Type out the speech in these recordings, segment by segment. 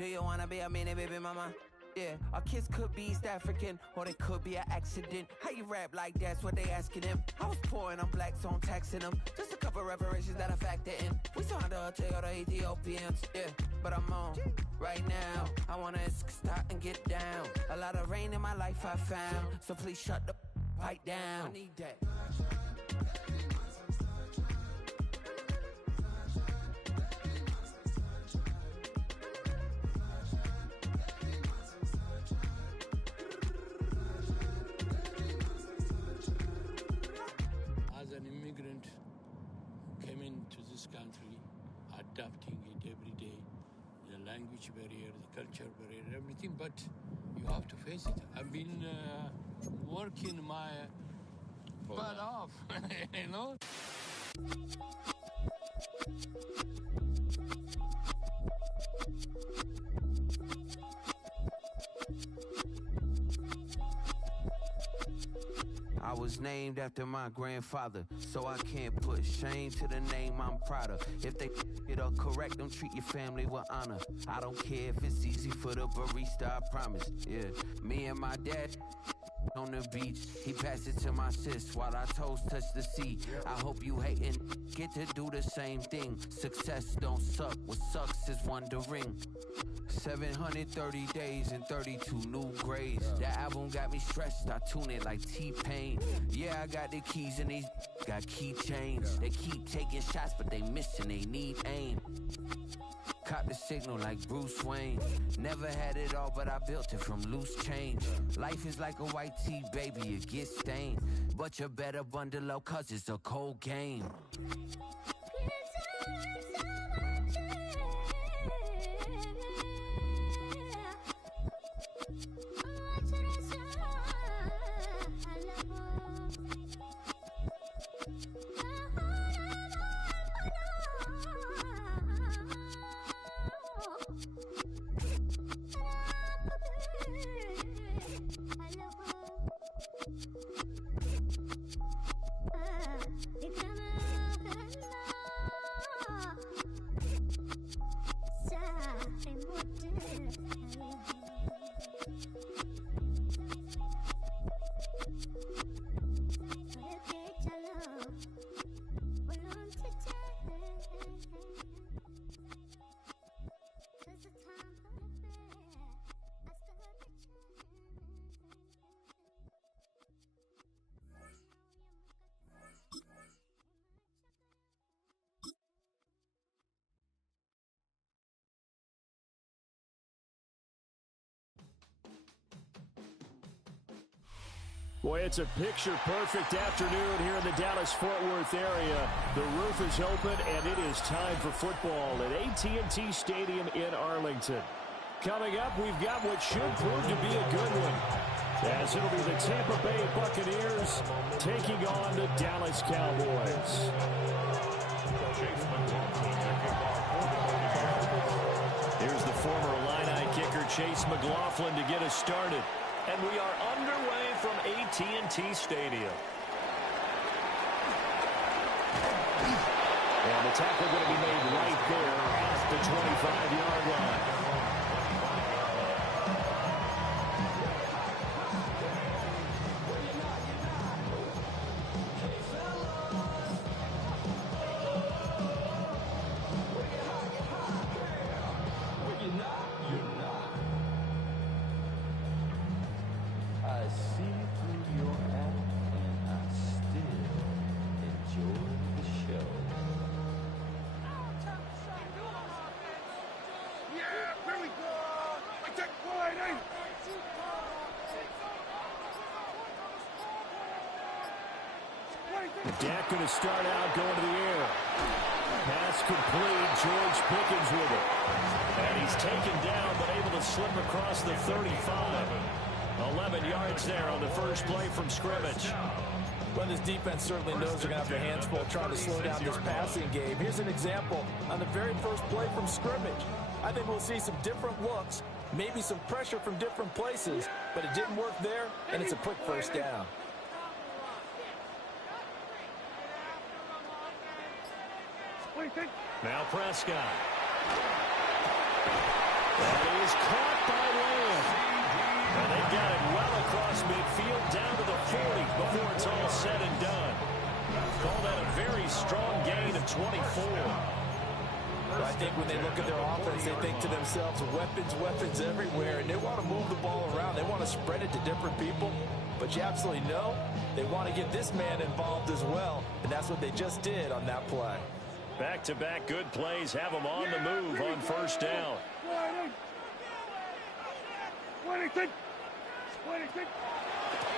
Do you wanna be a mini baby mama? Yeah, our kids could be East African, or they could be an accident. How you rap like that's what they asking him? I was poor and I'm black, so I'm taxing them. Just a couple reparations that I factor in. We saw the Toyota Ethiopians, yeah, but I'm on right now. I wanna stop and get down. A lot of rain in my life I found, so please shut the pipe down. I need that. As an immigrant who came into this country, adapting it every day, the language barrier, the culture barrier, everything, but you have to face it. I've been working my butt off, you know? I was named after my grandfather, so I can't put shame to the name I'm proud of. If they it up correct, don't treat your family with honor. I don't care if it's easy for the barista, I promise. Yeah, me and my dad on the beach, he passed it to my sis while our toes touch the sea. I hope you hatin' get to do the same thing. Success don't suck, what sucks is wondering. 730 days and 32 new grades. That album got me stressed, I tune it like T-Pain. Yeah, I got the keys and these got keychains. They keep taking shots, but they missing, they need aim. Cop the signal like Bruce Wayne. Never had it all, but I built it from loose change. Life is like a white tee, baby, it gets stained. But you better bundle up, cause it's a cold game. Boy, it's a picture-perfect afternoon here in the Dallas-Fort Worth area. The roof is open, and it is time for football at AT&T Stadium in Arlington. Coming up, we've got what should prove to be a good one, as it'll be the Tampa Bay Buccaneers taking on the Dallas Cowboys. Here's the former Illini kicker Chase McLaughlin to get us started. And we are underway from AT&T Stadium. And the tackle going to be made right there at the 25-yard line. Dak going to start out going to the air. Pass complete. George Pickens with it. And he's taken down but able to slip across the 35. 11 yards there on the first play from scrimmage. Well, this defense certainly knows they're going to have their hands full trying to slow down this passing game. Here's an example on the very first play from scrimmage. I think we'll see some different looks, maybe some pressure from different places, but it didn't work there, and it's a quick first down. Now Prescott. That is caught by Lamb. And they got it well across midfield down to the 40 before it's all said and done. Call that a very strong gain of 24. I think when they look at their offense, they think to themselves, weapons everywhere, and they want to move the ball around. They want to spread it to different people, but you absolutely know they want to get this man involved as well, and that's what they just did on that play. Back-to-back good plays have them on the move on first down.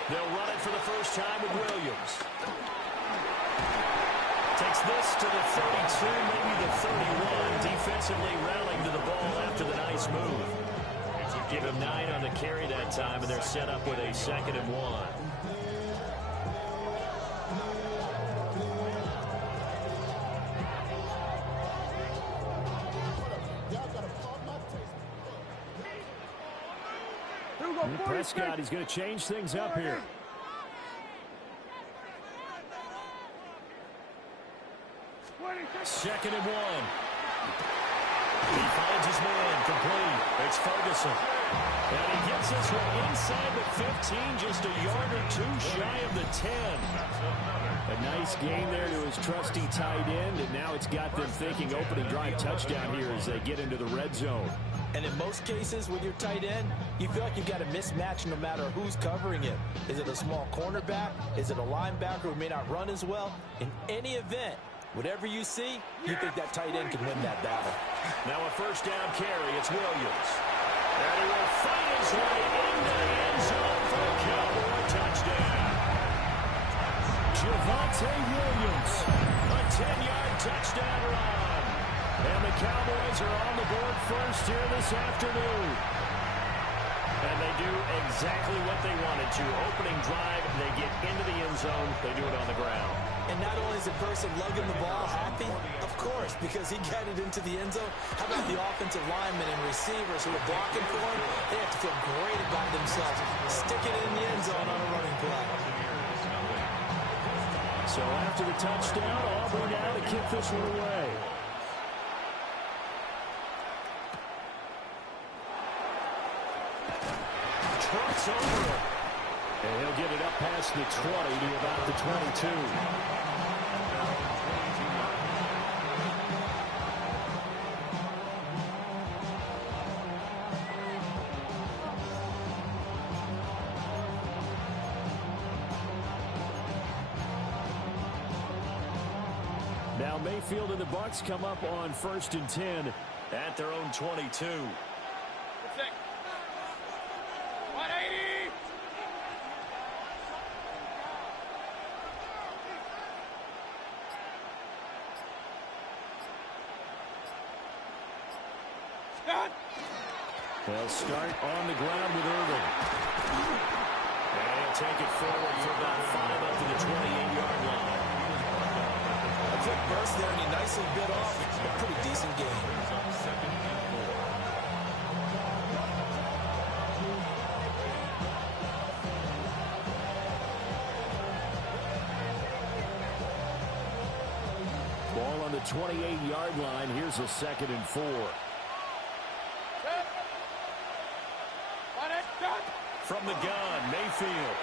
They'll run it for the first time with Williams. Takes this to the 32, maybe the 31. Defensively rallying to the ball after the nice move. Give him 9 on the carry that time, and they're set up with a 2nd and 1. Prescott, he's going to change things up here. Second and 1. He finds his man complete. It's Ferguson. And he gets this one inside the 15, just a yard or two shy of the 10. A nice gain there to his trusty tight end, and now it's got them thinking opening drive touchdown here as they get into the red zone. And in most cases with your tight end, you feel like you've got a mismatch no matter who's covering it. Is it a small cornerback? Is it a linebacker who may not run as well? In any event, whatever you see, you think that tight end can win that battle. Now a first down carry. It's Williams. And he will fight his way into the end zone for a Cowboy touchdown. Javonte Williams, a 10-yard touchdown run. And the Cowboys are on the board first here this afternoon. And they do exactly what they wanted to. Opening drive, they get into the end zone. They do it on the ground. And not only is the person lugging the ball happy, of course, because he got it into the end zone. How about the offensive linemen and receivers who are blocking for him? They have to feel great about themselves. Stick it in the end zone on a running play. So after the touchdown, Auburn now to kick this one away. Trots over it. And he'll get it up past the 20 to about the 22. Now Mayfield and the Bucs come up on 1st and 10 at their own 22. They'll start on the ground with Irvin. And he'll take it forward for about 5 up to the 28-yard line. A quick burst there, and he nicely bit off. A pretty decent game. Ball on the 28-yard line. Here's a 2nd and 4. From the gun, Mayfield.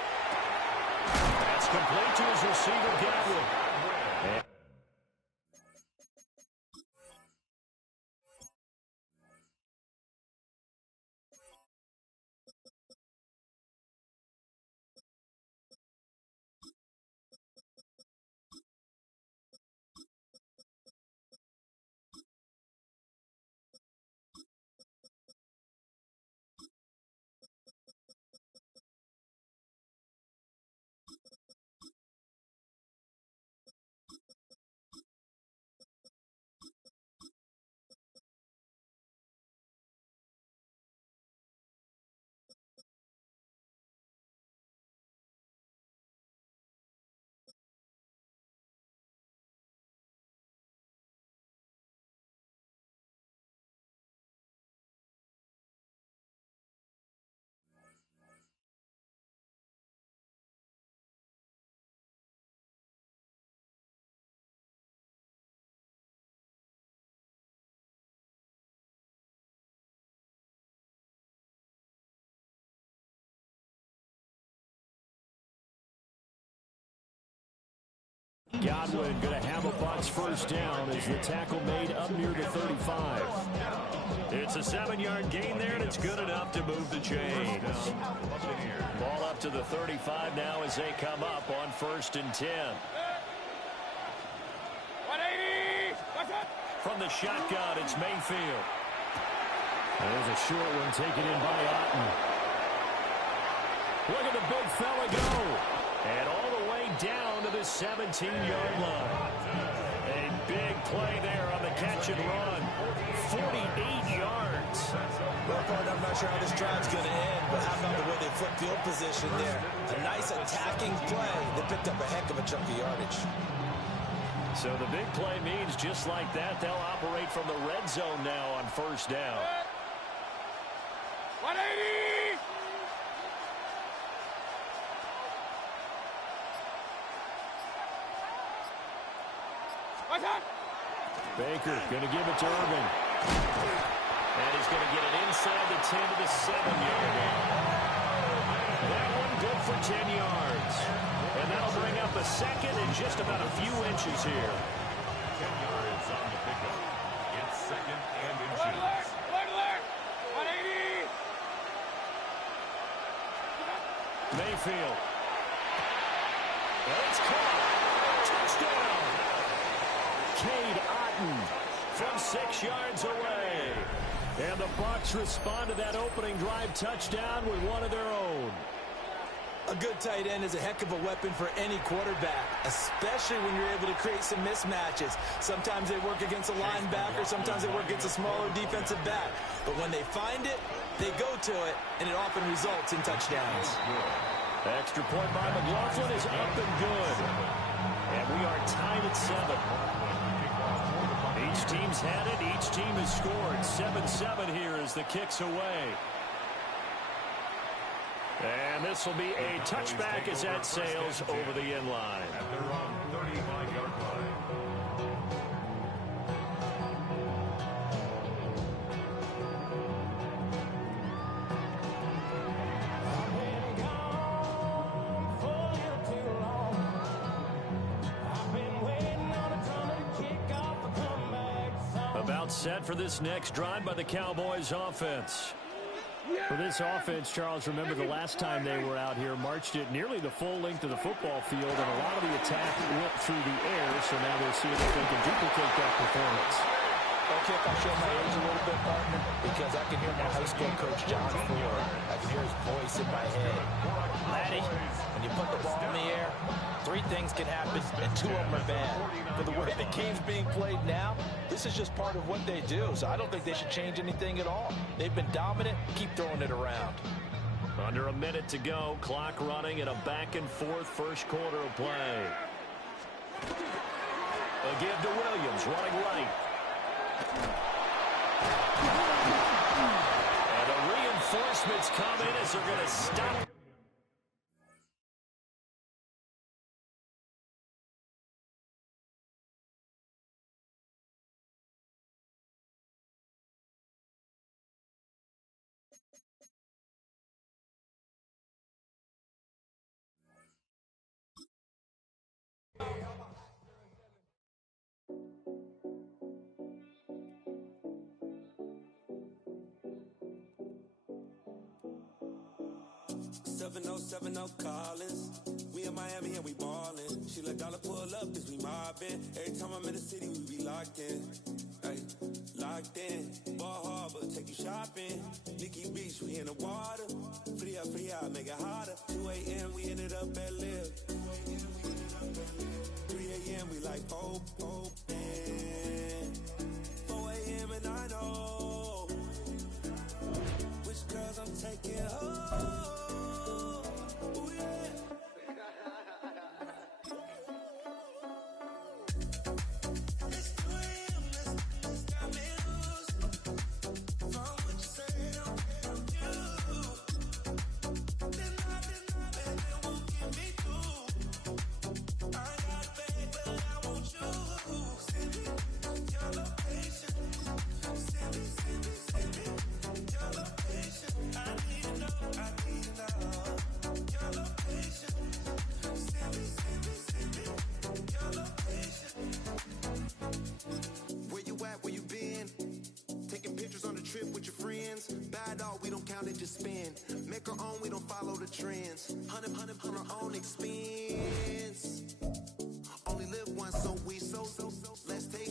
That's complete to his receiver, Gadwin. Godwin going to have a Bucs first down as the tackle made up near the 35. It's a 7-yard gain there, and it's good enough to move the chains. Ball up to the 35 now as they come up on 1st and 10. 180! From the shotgun, it's Mayfield. There's a short one taken in by Otten. Look at the big fella go. And all the way down to the 17-yard line. A big play there on the catch and run. 48 yards. Well, partner, I'm not sure how this drive's going to end, but how about the way they flip field position there? A nice attacking play. They picked up a heck of a chunk of yardage. So the big play means just like that, they'll operate from the red zone now on 1st down. 180! Baker going to give it to Irvin. And he's going to get it inside the 10 to the 7-yard line. That one good for 10 yards. And that'll bring up a second and just about a few inches here. 10 yards on the pickup. It's 2nd and inches. 180! Mayfield. And it's caught. Touchdown. Cade Otten from 6 yards away. And the Bucs respond to that opening drive touchdown with one of their own. A good tight end is a heck of a weapon for any quarterback, especially when you're able to create some mismatches. Sometimes they work against a linebacker, sometimes they work against a smaller defensive back. But when they find it, they go to it, and it often results in touchdowns. Extra point by McLaughlin is up and good. And we are tied at 7. Each team's had it. Each team has scored. 7-7 here as the kick's away. And this will be a touchback as that sails over the end line. At their own 35-yard line. About set for this next drive by the Cowboys offense. For this offense, Charles, remember the last time they were out here, marched it nearly the full length of the football field, and a lot of the attack went through the air, so now they're seeing if they can duplicate that performance. Okay, if I show my age a little bit, partner, because I can hear my high school coach, John Ford. I can hear his voice in my head. Laddie, when you put the ball in the air, 3 things can happen, and 2 of them are bad. For the way the game's being played now, this is just part of what they do, so I don't think they should change anything at all. They've been dominant. Keep throwing it around. Under a minute to go, clock running in a back-and-forth first quarter of play. A give to Williams, running right. And the reinforcements come in as they're going to stop. Collins. We in Miami and we ballin'. She let dollar pull up cause we mobbin'. Every time I'm in the city we be locked in. Ay, locked in. Ball Harbor, take you shopping. Nikki Beach, we in the water. Free up, make it hotter. 2 a.m. we ended up at Live. 3 a.m. we like open. 4 a.m. and I know which girls I'm taking home. Ooh, yeah. Send me it all, we don't count it, just spend. Make our own, we don't follow the trends. Hundred on our own expense. Only live once, so let's take.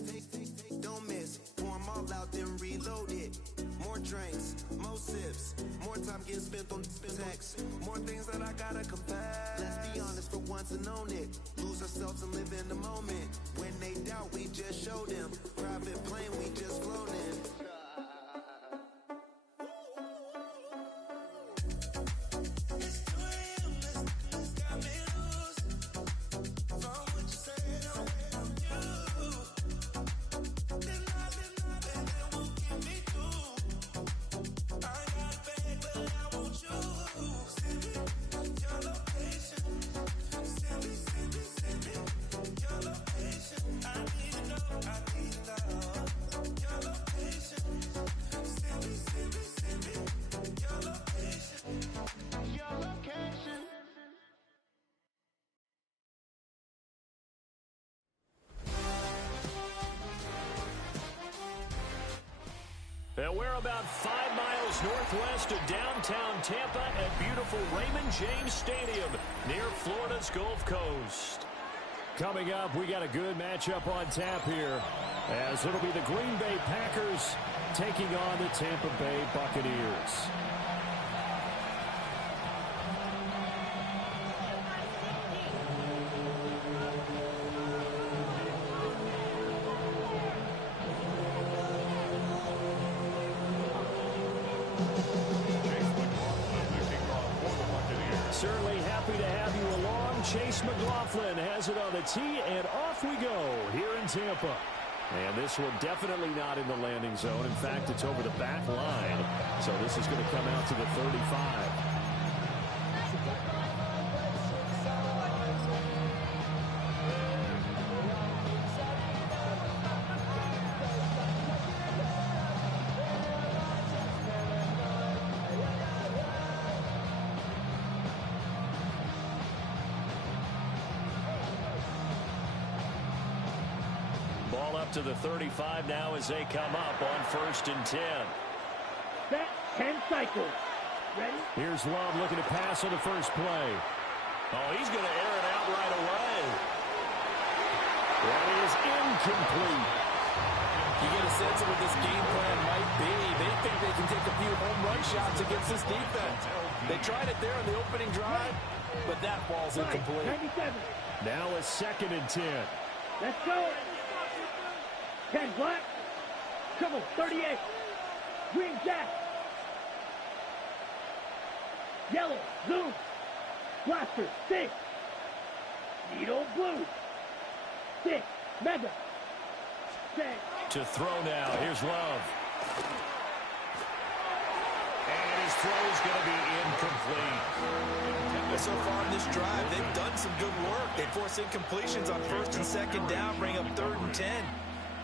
Don't miss. Pour 'em all out, then reload it. More drinks, more sips, more time getting spent on text. More things that I gotta confess. Let's be honest for once and own it. Lose ourselves and live in the moment. When they doubt, we just show them. Private plane, we just floating. And we're about 5 miles northwest of downtown Tampa at beautiful Raymond James Stadium near Florida's Gulf Coast. Coming up, we got a good matchup on tap here, as it'll be the Green Bay Packers taking on the Tampa Bay Buccaneers. Certainly happy to have you along. Chase McLaughlin has it on the tee, and off we go here in Tampa. And this one definitely not in the landing zone. In fact, it's over the back line. So this is going to come out to the 35. Ball up to the 35 now as they come up on 1st and 10. Set 10 cycles. Ready? Here's Love looking to pass on the first play. Oh, he's going to air it out right away. That is incomplete. You get a sense of what this game plan might be. They think they can take a few home run shots against this defense. They tried it there on the opening drive, but that ball's incomplete. 97. Now a 2nd and 10. Let's go. 10 black. Trouble 38. Green jack. Yellow zoom. Blaster 6. Needle blue. 6. Mega. 6. To throw now. Here's Love. And his throw is going to be incomplete. So far in this drive, they've done some good work. They force incompletions on 1st and 2nd down, bring up 3rd and 10.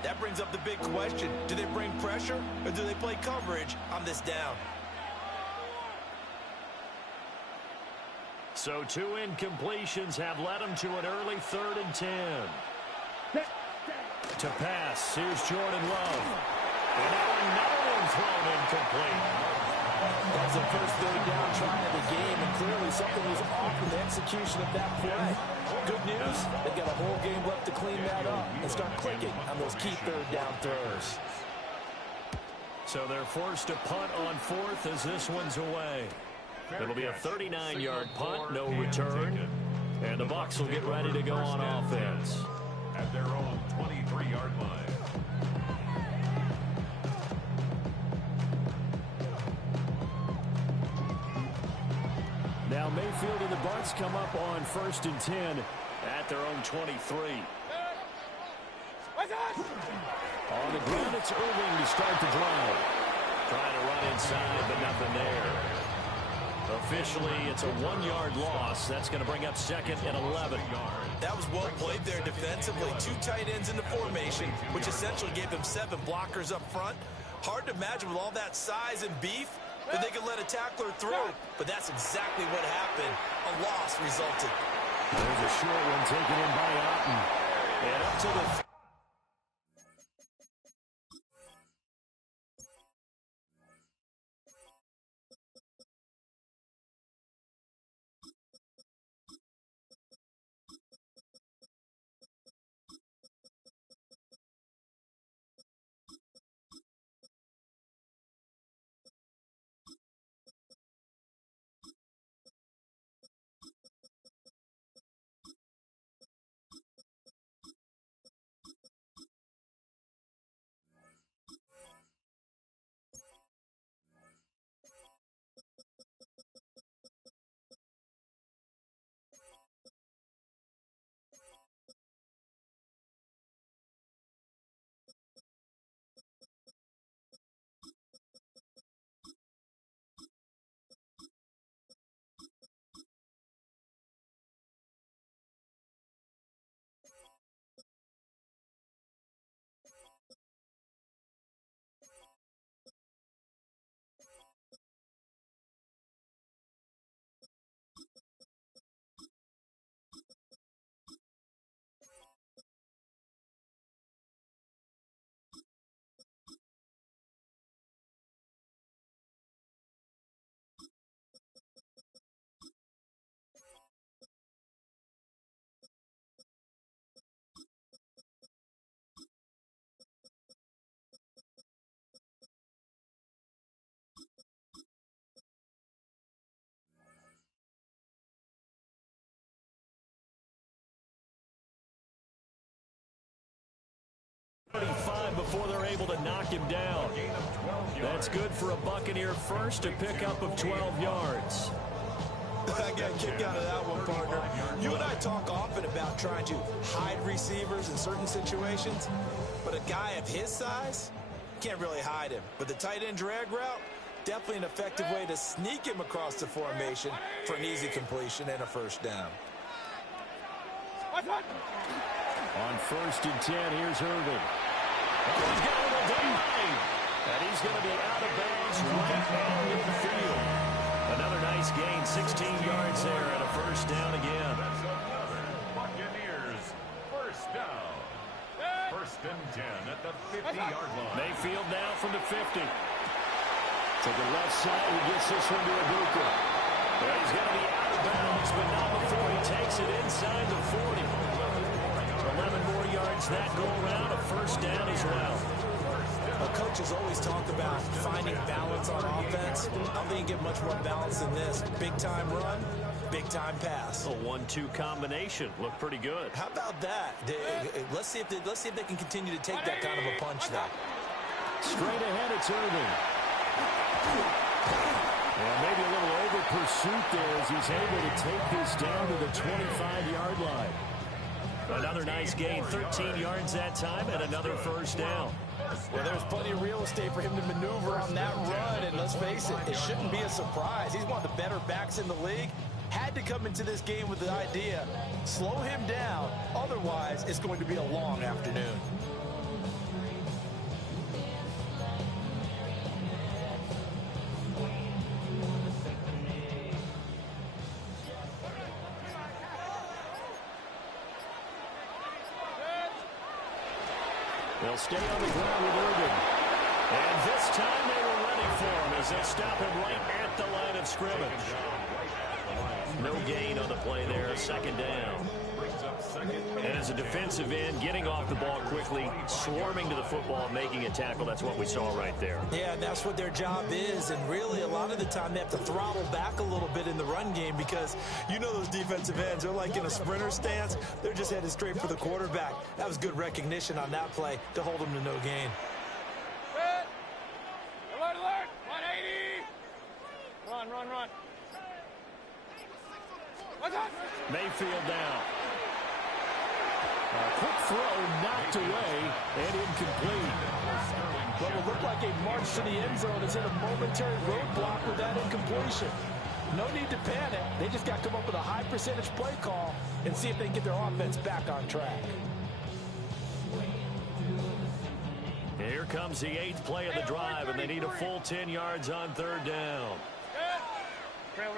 That brings up the big question. Do they bring pressure or do they play coverage on this down? So 2 incompletions have led them to an early 3rd and 10. To pass, here's Jordan Love. And now another one thrown incomplete. That's the first 3rd down try of the game, and clearly something was off in the execution of that play. Good news, they've got a whole game left to clean that up and start clicking on those key 3rd down throws. So they're forced to punt on 4th as this one's away. It'll be a 39-yard punt, no return. And the Bucs will get ready to go on offense. At their own 23-yard line. Now Mayfield and the Bucs come up on 1st and 10 at their own 23. On the ground, it's Irving to start the drive. Trying to run inside, but nothing there. Officially, it's a 1-yard loss. That's going to bring up 2nd and 11. That was well played there defensively. 2 tight ends in the formation, which essentially gave them 7 blockers up front. Hard to imagine with all that size and beef that they could let a tackler through, but that's exactly what happened. A loss resulted. There's a short one taken in by Otten. And up to the time before they're able to knock him down. That's good for a Buccaneer first, a pickup of 12 yards. I got a kick out of that one, partner. You and I talk often about trying to hide receivers in certain situations, but a guy of his size can't really hide him. But the tight end drag route, definitely an effective way to sneak him across the formation for an easy completion and a first down. On 1st and 10, here's Irvin. He's got a little line, and he's going to be out of bounds right at midfield. Another nice gain, 16 yards there, and a first down again. That's another Buccaneers first down. 1st and 10 at the 50-yard line. Mayfield now from the 50. To the left side, he gets this one to Ibuka. Well, he's going to be out of bounds, but not before he takes it inside the 40. 11 more yards that go around, a first down as well. Well, coaches always talk about finding balance on offense. I don't think you get much more balance than this. Big-time run, big-time pass. A 1-2 combination. Looked pretty good. How about that? Let's see if they can continue to take that kind of a punch there. Straight ahead, it's Irving. Yeah, maybe a little over pursuit there as he's able to take this down to the 25-yard line. Another nice gain, 13 yards that time, and another first down. Well, there's plenty of real estate for him to maneuver on that run, and let's face it, it shouldn't be a surprise. He's one of the better backs in the league. Had to come into this game with the idea, slow him down, otherwise it's going to be a long afternoon. They'll stay on the ground with Irvin. And this time they were ready for him as they stop him right at the line of scrimmage. No gain on the play there, second down. And as a defensive end, getting off the ball quickly, swarming to the football, making a tackle, that's what we saw right there. Yeah, and that's what their job is, and really a lot of the time they have to throttle back a little bit in the run game because you know those defensive ends, they're like in a sprinter stance. They're just headed straight for the quarterback. That was good recognition on that play to hold them to no gain. Alert, alert! 180! Run. Mayfield down. A quick throw knocked away and incomplete. But it looked like a march to the end zone is in a momentary roadblock with that incompletion. No need to panic. They just got to come up with a high percentage play call and see if they can get their offense back on track. Here comes the 8th play of the drive, and they need a full 10 yards on 3rd down. Real.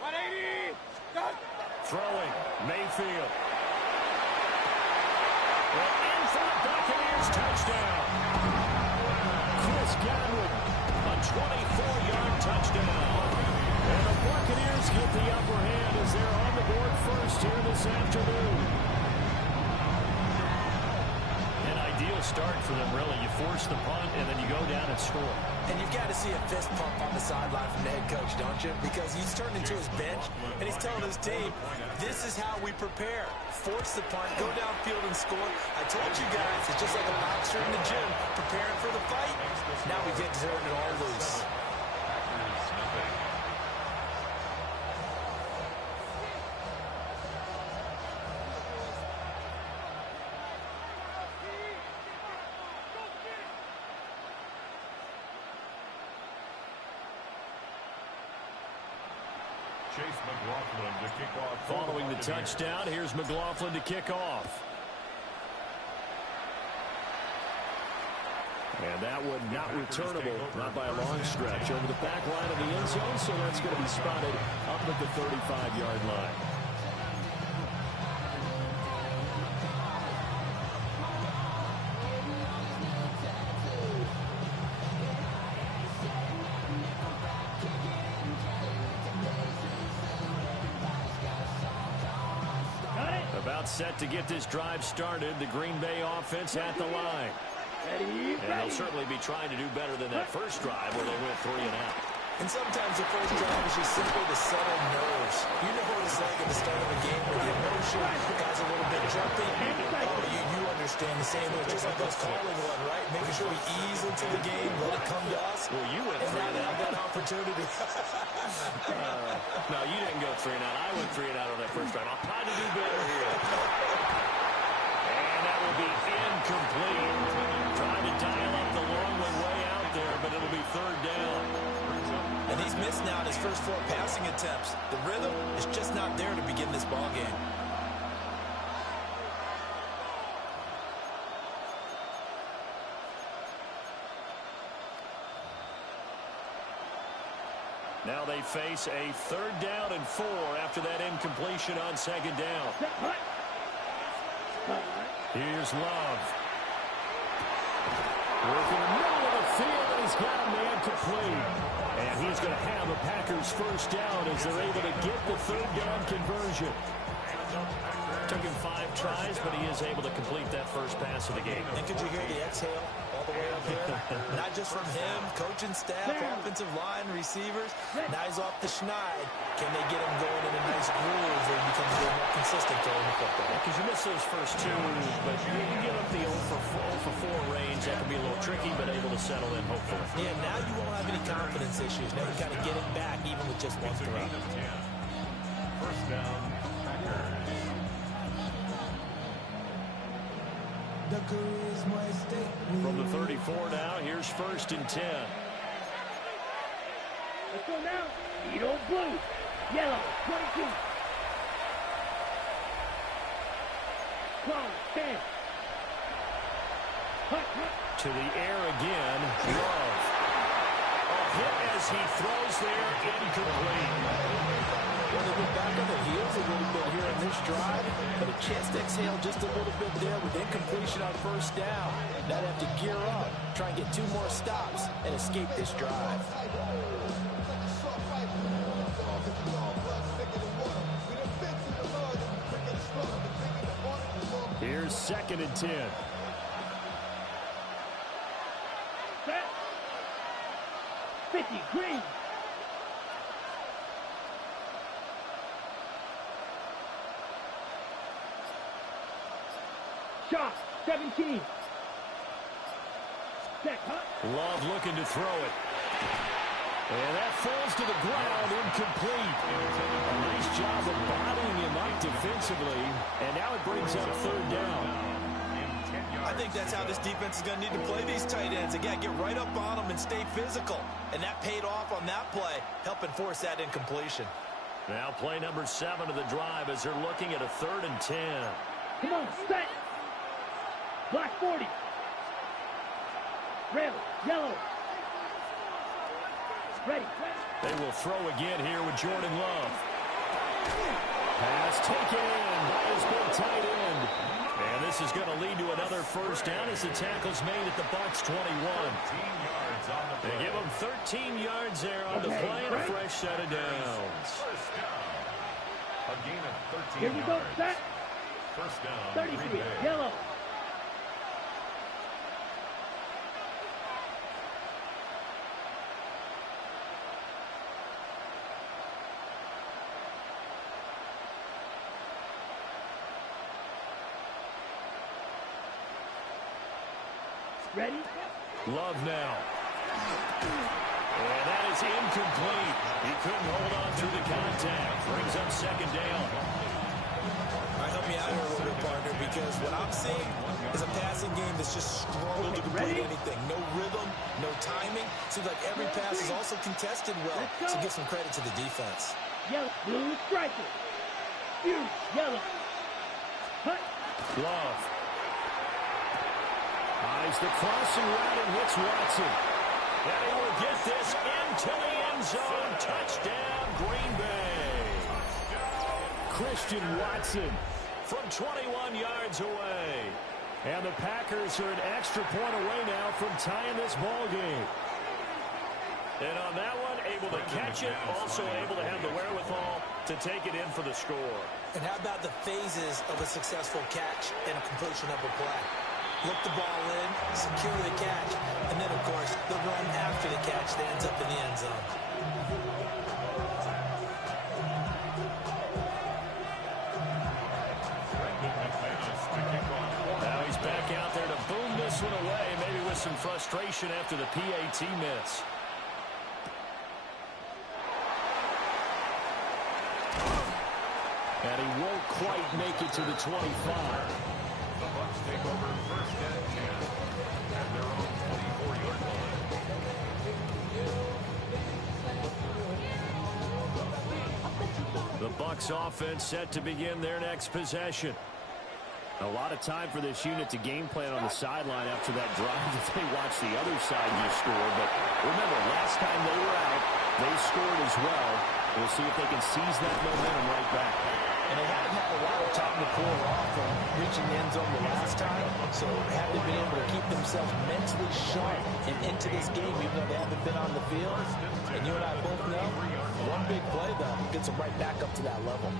180! Done! Throwing, Mayfield. Well, in for the Buccaneers, touchdown. Chris Godwin, a 24-yard touchdown. And the Buccaneers get the upper hand as they're on the board first here this afternoon. An ideal start for them, really. You force the punt, and then you go down and score. And you've got to see a fist pump on the sideline from the head coach, don't you? Because he's turned into his bench, and he's telling his team, this is how we prepare. Force the punt, go downfield and score. I told you guys, it's just like a boxer in the gym, preparing for the fight. Now we get to turn it all loose. McLaughlin to kick off. Following the touchdown, here's McLaughlin to kick off. And that one not returnable, not by a long stretch, over the back line of the end zone, so that's going to be spotted up at the 35-yard line. About set to get this drive started, the Green Bay offense at the line. And they'll certainly be trying to do better than that first drive where they went 3 and out. And sometimes the first drive is just simply to settle nerves. You know what it's like at the start of a game with the emotion, guys a little bit jumpy. Oh, you understand the same way, just like us calling one, right? Making sure we ease into the game, let it come to us. Well, you went 3 and out. That opportunity. No, you didn't go 3 and out. I went 3 and out on that first drive. I'll try to do better here. And that will be incomplete. Trying to dial up the long way out there, but it'll be third down. And he's missed now on his first 4 passing attempts. The rhythm is just not there to begin this ball game. Now they face a 3rd down and 4 after that incompletion on 2nd down. Here's Love. Working in the middle of the field, and he's got a man complete. And he's going to have a Packers first down as they're able to get the 3rd down conversion. Took him 5 tries, but he is able to complete that first pass of the game. And could you hear the exhale all the way up here? Not just from him, coaching staff, offensive line, receivers. Now he's off the schneid. Can they get him going in a nice groove where he becomes a little more consistent throwing the football? Because you miss those first 2, but you give up the 0 for 4 range. That can be a little tricky, but able to settle in, hopefully. Yeah, now you won't have any confidence issues. Now you got to get it back, even with just 1 throw. First down, Packers. From the 34 now, here's 1st and 10. Let's go now. Edo blue. Yellow. 22. 12. 10. To the air again. Love. A hit as he throws there, incomplete. Well, they went back on their heels a little bit here in this drive, but a chance to exhale just a little bit there with incompletion on 1st down. Now they have to gear up, try and get 2 more stops, and escape this drive. Here's 2nd and 10. Set. 50. Green. Shot. 17. Set. Love looking to throw it. And that falls to the ground, incomplete. A nice job of bodying him up defensively. And now it brings up 3rd down. I think that's how this defense is going to need to play these tight ends. Again, get right up on them and stay physical. And that paid off on that play, helping force that incompletion. Now play number 7 of the drive as they're looking at a 3rd and 10. Come on, set. Black 40. Red, yellow. Ready. They will throw again here with Jordan Love. Pass taken in by his big tight end. And this is going to lead to another first down as the tackle's made at the Bucs 21. They give them 13 yards there on the play and a fresh set of downs. First down. A gain of 13 Here we go, yards. set. First down, 33, Green Bay. yellow. Ready? Love now. And that is incomplete. He couldn't hold on through the contact. Brings up 2nd down. All right, help me out here a little bit, partner, because what I'm seeing is a passing game that's just struggled to complete anything. No rhythm, no timing. Seems like every pass is also contested well, so give some credit to the defense. Yellow, blue, striker. Huge, yellow. Hut. Love. Eyes the crossing route and hits Watson. And he will get this into the end zone. Touchdown, Green Bay. Christian Watson from 21 yards away. And the Packers are an extra point away now from tying this ball game. And on that one, able to catch it, also able to have the wherewithal to take it in for the score. And how about the phases of a successful catch and a completion of a play? look the ball in, secure the catch, and then, of course, the run after the catch that ends up in the end zone. Now he's back out there to boom this one away, maybe with some frustration after the PAT miss. And he won't quite make it to the 25. The Bucs take over first and 10 at their own 24-yard line. The Bucs offense set to begin their next possession. A lot of time for this unit to game plan on the sideline after that drive that they watched the other side just score. But remember, last time they were out, they scored as well. We'll see if they can seize that momentum right back. And they haven't had a lot of time to pull it off from reaching the end zone the last time. So haven't been able to keep themselves mentally sharp and into this game, even though they haven't been on the field. And you and I both know, one big play, though, gets them right back up to that level.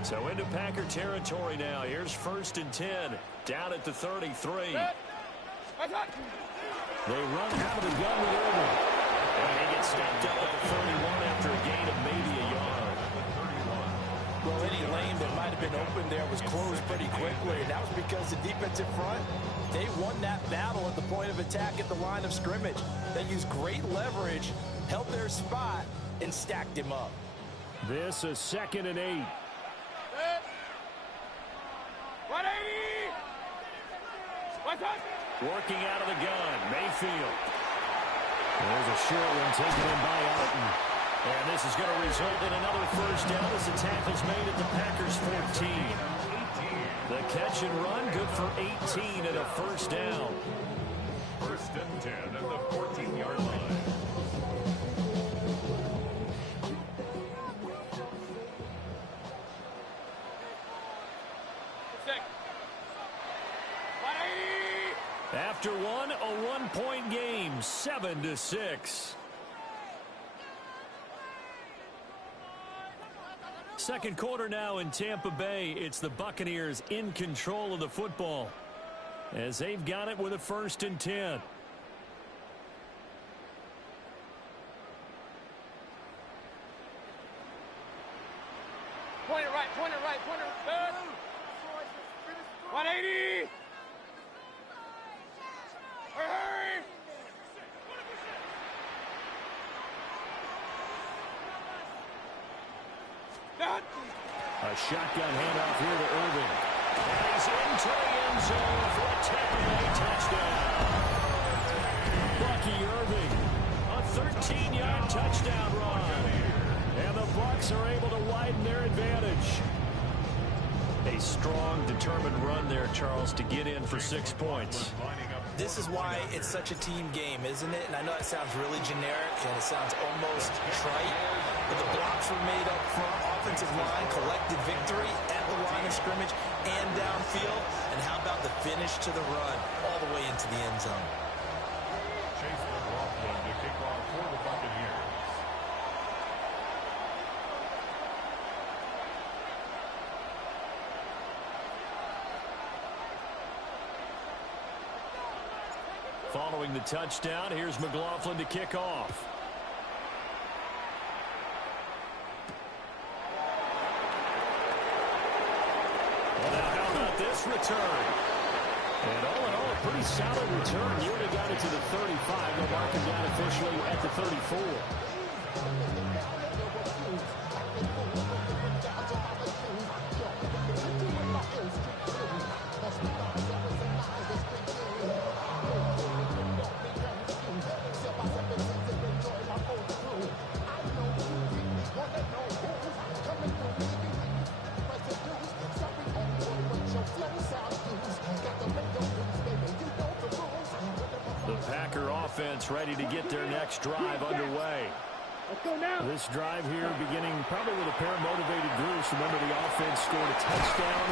So into Packer territory now. Here's 1st and 10, down at the 33. They run out of the gun with Irvin. And he gets stopped up at the 31 after a gain of maybe a yard. Well, any lane that might have been open there was closed pretty quickly. And that was because the defensive front, they won that battle at the point of attack at the line of scrimmage. They used great leverage, held their spot, and stacked him up. This is 2nd and 8. 180! Working out of the gun, Mayfield. There's a short one taken in by Alton. And this is going to result in another first down as the tackle's made at the Packers 14. The catch and run, good for 18 and a first down. 1st and 10 at the 14-yard line. After one, a one-point game, 7-6. Second quarter now in Tampa Bay. It's the Buccaneers in control of the football as they've got it with a 1st and 10. Point it right, point it right, point it good. 180. Hurry. A shotgun handoff here to Irvin. And he's into the end zone for a Tampa Bay touchdown. Bucky Irving, a 13-yard touchdown run. And the Bucs are able to widen their advantage. A strong, determined run there, Charles, to get in for 6 points. This is why it's such a team game, isn't it? And I know it sounds really generic and it sounds almost trite, but the blocks were made up front, offensive line, collected victory at the line of scrimmage and downfield. And how about the finish to the run all the way into the end zone? Chase McLaughlin to kick off for the Buccaneers. Following the touchdown, here's McLaughlin to kick off. Well, now how about this return? And all in all, a pretty solid return. You would have got it to the 35. They'll mark him down officially at the 34. The Packer offense ready to get their next drive underway. This drive here beginning probably with a pair of motivated groups. Remember, the offense scored a touchdown.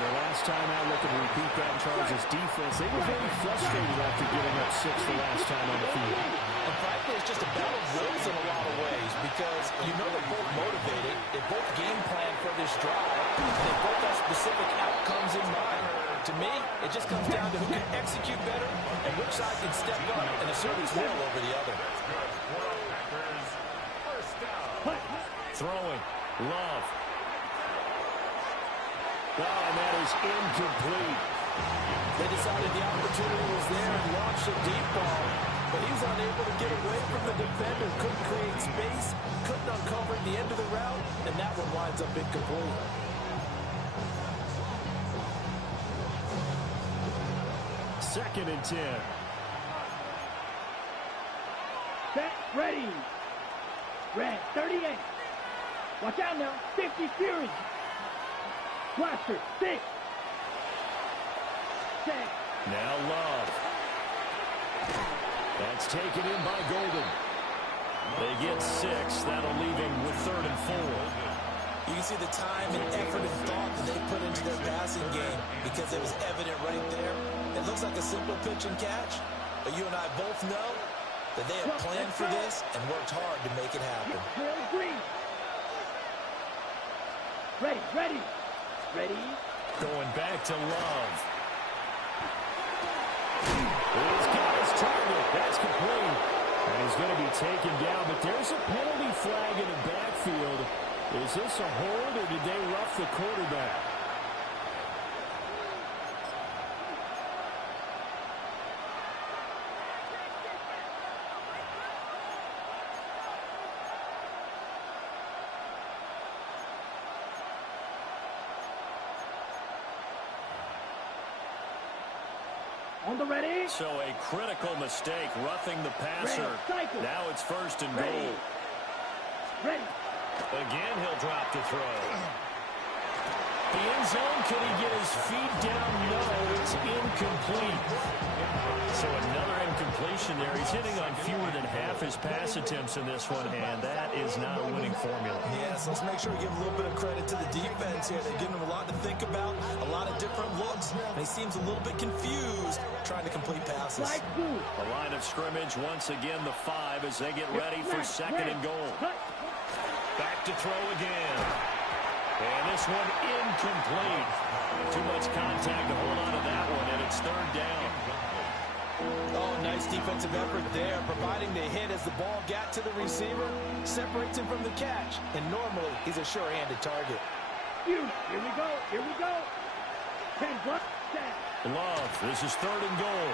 Their last time out, looking to repeat that in Charles' defense. They were very frustrated after giving up 6 the last time on the field. And frankly, it's just a battle of wills in a lot of ways because you know they're both motivated. They both game plan for this drive, and they both have specific outcomes in mind. To me, it just comes down to who can execute better and which side can step up and assert its will over the other. Throwing. Love. Oh, and that is incomplete. They decided the opportunity was there and launched a deep ball, but he was unable to get away from the defender, couldn't create space, couldn't uncover the end of the route, and that one winds up incomplete. Second and 10. Set, ready. Red, 38. Watch out now, 50 Fury. Blaster, 6. Set. Now Love. That's taken in by Golden. They get 6. That'll leave him with 3rd and 4. You can see the time and effort and thought that they put into their passing game because it was evident right there. It looks like a simple pitch and catch, but you and I both know that they have planned for this and worked hard to make it happen. Ready, ready, ready. Going back to Love. He's got his target. That's complete. And he's going to be taken down, but there's a penalty flag in the backfield. Is this a hold, or did they rough the quarterback? On the ready. So a critical mistake, roughing the passer. Now it's 1st and goal. Ready. Again, he'll drop to throw. The end zone, can he get his feet down? No, it's incomplete. So another incompletion there. He's hitting on fewer than half his pass attempts in this one, and that is not a winning formula. Yes, let's make sure we give a little bit of credit to the defense here. They're giving him a lot to think about, a lot of different looks, and he seems a little bit confused trying to complete passes. A line of scrimmage, once again the 5 as they get ready for 2nd and goal. Back to throw again. And this one incomplete. Too much contact to hold on to that one, and it's 3rd down. Oh, nice defensive effort there, providing the hit as the ball got to the receiver, separates him from the catch, and normally he's a sure-handed target. Here we go, here we go. 10 block, set. Love, this is 3rd and goal.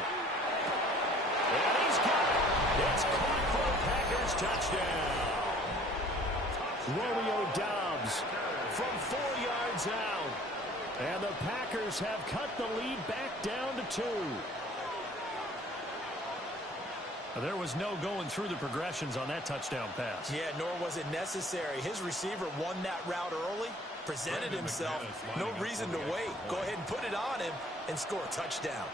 And he's got it. It's caught for a Packers touchdown. Romeo Doubs from 4 yards out. And the Packers have cut the lead back down to 2. There was no going through the progressions on that touchdown pass. Yeah, nor was it necessary. His receiver won that route early, presented himself. No reason to wait. Go ahead and put it on him and score a touchdown.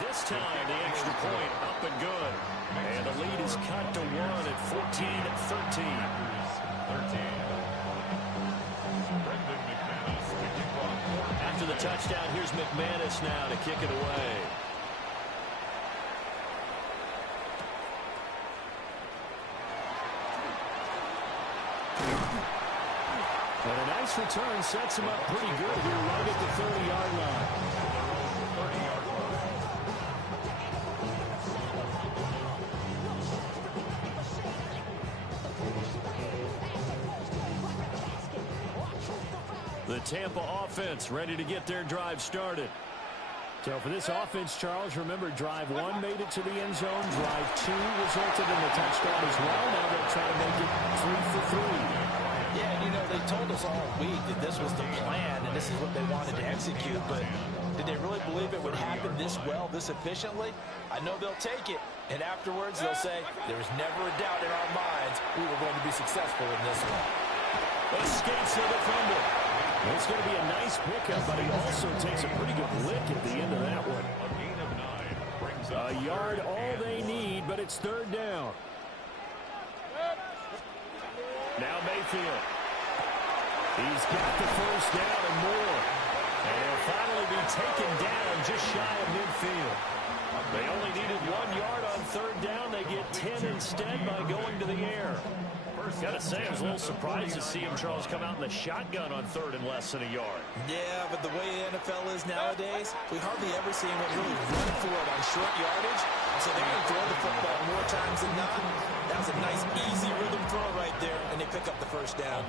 This time, the extra point up and good. And the lead is cut to 1 at 14-13. After the touchdown, here's McManus now to kick it away. And a nice return sets him up pretty good here right at the 30-yard line. The Tampa offense ready to get their drive started. So for this offense, Charles, remember drive 1 made it to the end zone. Drive 2 resulted in the touchdown as well. Now they'll try to make it 3 for 3. Yeah, and you know, they told us all week that this was the plan and this is what they wanted to execute, but did they really believe it would happen this well, this efficiently? I know they'll take it, and afterwards they'll say, there was never a doubt in our minds we were going to be successful in this one. Escapes the defender. It's going to be a nice pickup, but he also takes a pretty good lick at the end of that one. A yard, all they need, but it's 3rd down. Now Mayfield. He's got the 1st down and more. And he'll finally be taken down just shy of midfield. They only needed 1 yard on 3rd down. They get 10 instead by going to the air. Gotta say, I was a little surprised to see him, Charles, come out in the shotgun on third and less than a yard. Yeah, but the way the NFL is nowadays, we hardly ever see him really run for it on short yardage. So they're going to throw the football more times than not. That was a nice, easy rhythm throw right there, and they pick up the first down.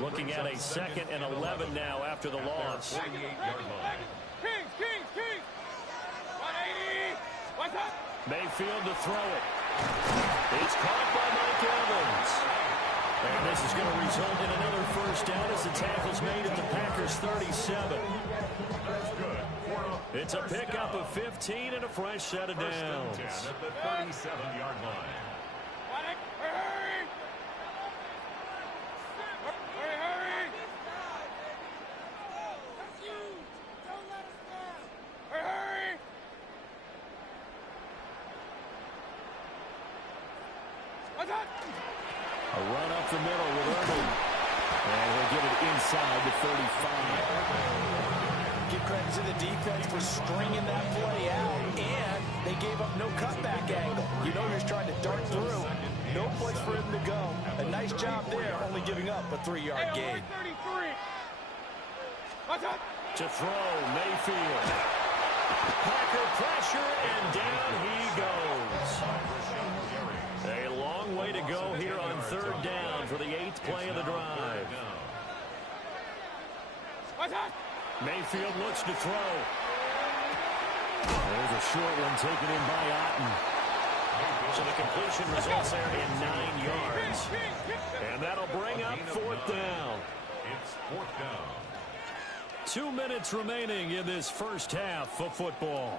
Looking at a 2nd and 11 now after the loss. Kings! 180! What's up? Mayfield to throw it. It's caught by Mike Evans. And this is going to result in another first down as the tackle's made at the Packers 37. It's a pickup of 15 and a fresh set of downs. At the 37-yard line. Hurry! Hurry! Hurry! What's up? A run up the middle with Irvin. And he'll get it inside the 35. Give credit to the defense for stringing that play out, and they gave up no cutback angle. You know he's trying to dart through. No place for him to go. A nice job there, only giving up a 3-yard gain. 33! What's up? To throw, Mayfield. Packer pressure, and down he goes. A long way to go here on third down for the 8th play of the drive. What's up? Mayfield looks to throw. There's a short one taken in by Otten. So the completion results there in 9 yards. And that'll bring up 4th down. It's 4th down. 2 minutes remaining in this first half of football.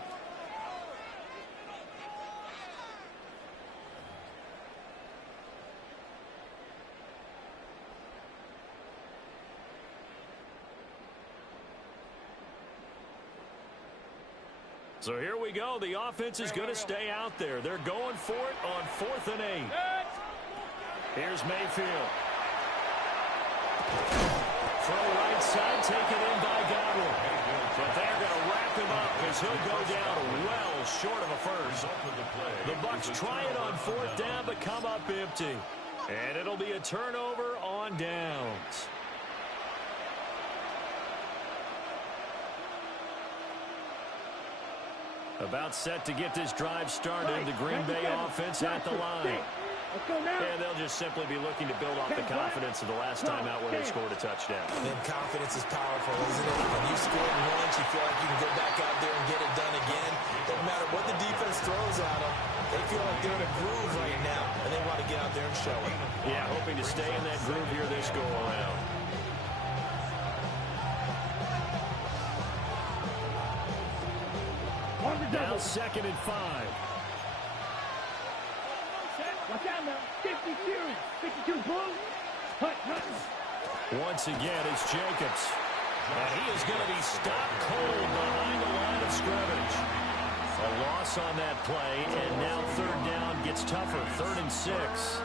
So here we go. The offense is going to stay out there. They're going for it on 4th and 8. Here's Mayfield. Throw right side, taken in by Godwin. But they're going to wrap him up as he'll go down well short of a first. The Bucs try it on 4th down, but come up empty. And it'll be a turnover on downs. About set to get this drive started. The Green Bay offense at the line. And they'll just simply be looking to build off the confidence of the last time out where they scored a touchdown. And confidence is powerful, isn't it? When you score once, you feel like you can go back out there and get it done again. Doesn't matter what the defense throws at them. They feel like they're in a groove right now, and they want to get out there and show it. Yeah, hoping to stay in that groove here this go-around. Now 2nd and 5. Watch out now. 52 blue. Once again, it's Jacobs. And he is going to be stopped cold behind the line of scrimmage. A loss on that play, and now 3rd down gets tougher. 3rd and 6.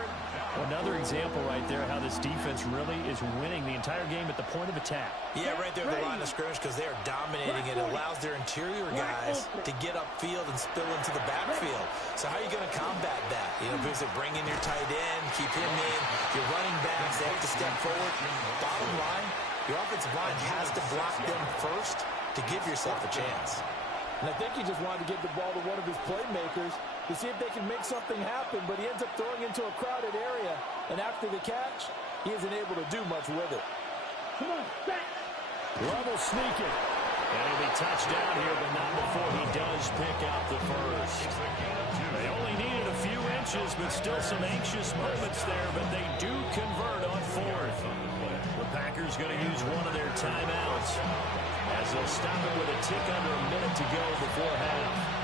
Another example right there how this defense really is winning the entire game at the point of attack. Yeah, right there at the line of scrimmage because they are dominating. It allows their interior guys to get upfield and spill into the backfield. So how are you going to combat that? You know, because they bring in your tight end, keep him in. Your running backs, they have to step forward. Bottom line, your offensive line has to block them first to give yourself a chance. And I think he just wanted to give the ball to one of his playmakers to see if they can make something happen, but he ends up throwing into a crowded area. And after the catch, he isn't able to do much with it. Come on, back. Level sneaking. And he'll be touched down here, but not before he does pick out the first. They only needed a few inches, but still some anxious moments there, but they do convert on 4th. The Packers going to use one of their timeouts as they'll stop it with a tick under a minute to go before half.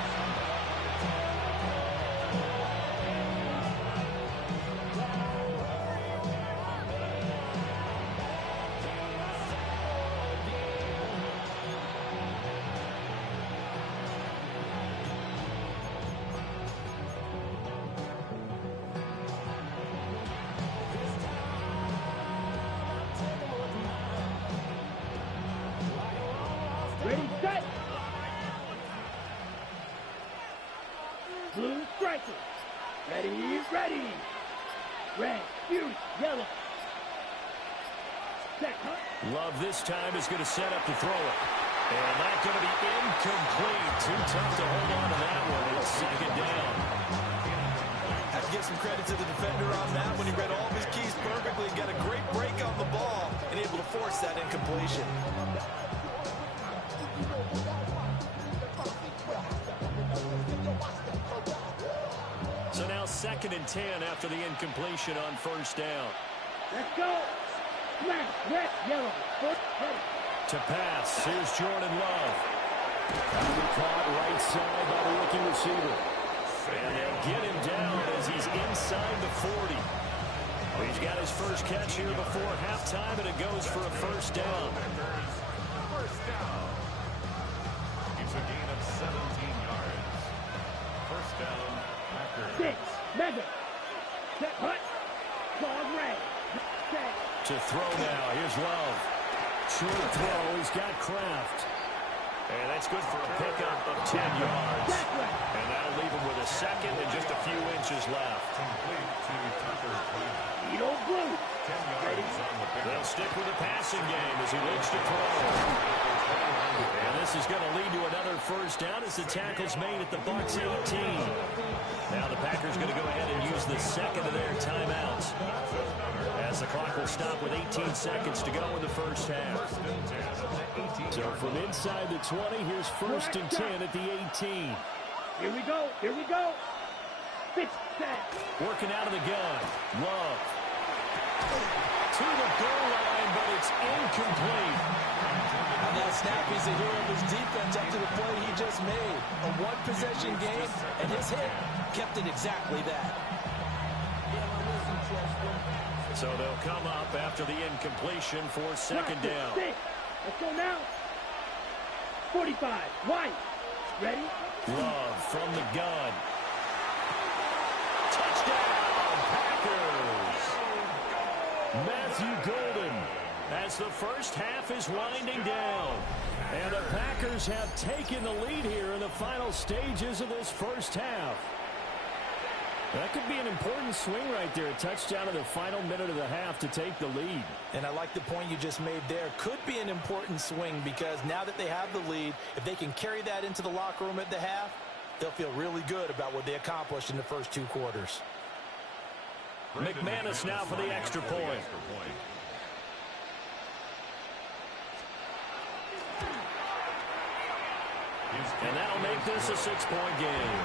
Ready, set. Blue striker. Ready. red, fury, yellow. Set, cut. Love this time is going to set up to throw it. And that's going to be incomplete. Too tough to hold on to that one. It's second down. Have to give some credit to the defender on that when he read all of his keys perfectly. Got a great break on the ball and able to force that incompletion. So now 2nd and 10 after the incompletion on first down. Let's go. Smash, red, yellow. Foot, ready. To pass, here's Jordan Love. Caught right side by the rookie receiver. And they'll get him down as he's inside the 40. He's got his first catch here before halftime, and it goes for a first down. First down. It's a gain of 17 yards. First down, Packers. 6, mega. Set, cut. Dog red. Set. To throw now, here's Love. Short throw, he's got Kraft. And that's good for a pickup of 10 yards. And that'll leave him with a second and just a few inches left. Complete to Tucker. Edo blue. 10 yards on the pickup. They'll stick with the passing game as he looks to throw. And this is going to lead to another first down as the tackle's made at the Bucs 18. Now the Packers going to go ahead and use the second of their timeouts, as the clock will stop with 18 seconds to go in the first half. So from inside the 20, here's 1st and 10 at the 18. Here we go. Here we go. 6, set. Working out of the gun. Love. To the goal line, but it's incomplete. On that snap, he's a hero of his defense after the play he just made. A one-possession game, and his hit kept it exactly that. So they'll come up after the incompletion for 2nd down. 6. Let's go now. 45. White. Ready? Love from the gun. Touchdown, Packers! Matthew Golden, as the first half is winding down. And the Packers have taken the lead here in the final stages of this first half. That could be an important swing right there. A touchdown in the final minute of the half to take the lead. And I like the point you just made there. Could be an important swing because now that they have the lead, if they can carry that into the locker room at the half, they'll feel really good about what they accomplished in the first 2 quarters. McManus now for the extra point. And that'll make this a 6-point game.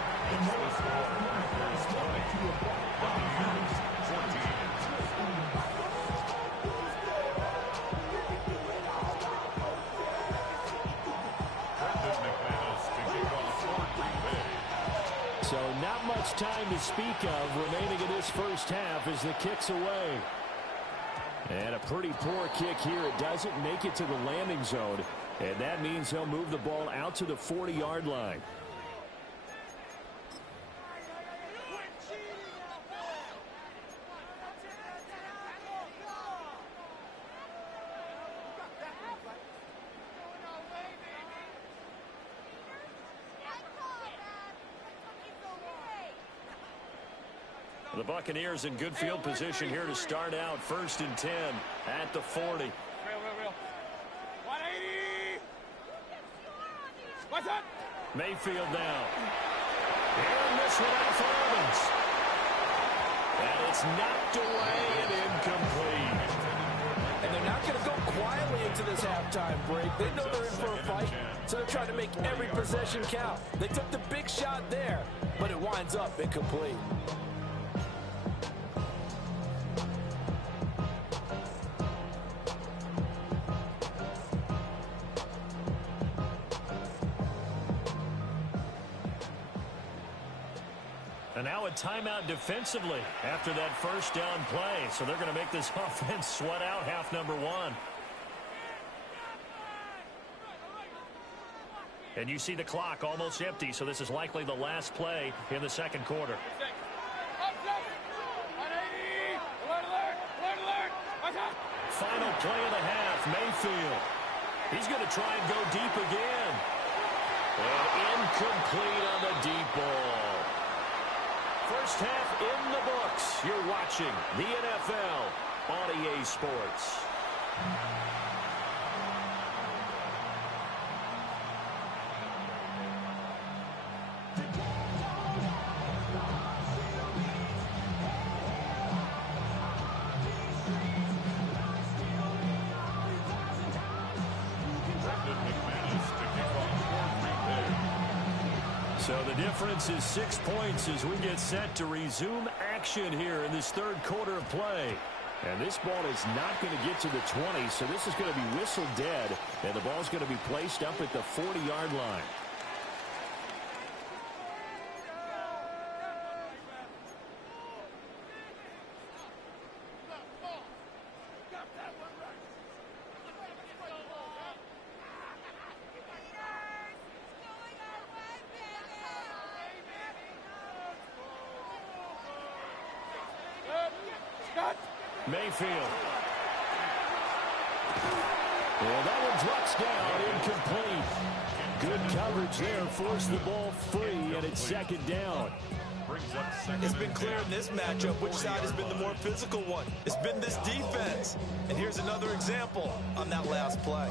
So not much time to speak of remaining in this first half as the kick's away. And a pretty poor kick here. It doesn't make it to the landing zone. And that means he'll move the ball out to the 40-yard line. The Buccaneers in good field position here to start out. 1st and 10 at the 40. 180! What's up? Mayfield now. And this one out for Evans. And it's knocked away and incomplete. And they're not going to go quietly into this halftime break. They know they're in for a fight, so they're trying to make every possession count. They took the big shot there, but it winds up incomplete. And now a timeout defensively after that first down play. So they're going to make this offense sweat out half number 1. And you see the clock almost empty, so this is likely the last play in the second quarter. Final play of the half, Mayfield. He's going to try and go deep again. And incomplete on the deep ball. First half in the books. You're watching the NFL on EA Sports. So the difference is 6 points as we get set to resume action here in this third quarter of play. And this ball is not going to get to the 20, so this is going to be whistled dead, and the ball's going to be placed up at the 40-yard line. Mayfield. Well, that one drops down, incomplete. Good coverage there, forced the ball free, and it's second down. It's been clear in this matchup which side has been the more physical one. It's been this defense. And here's another example on that last play.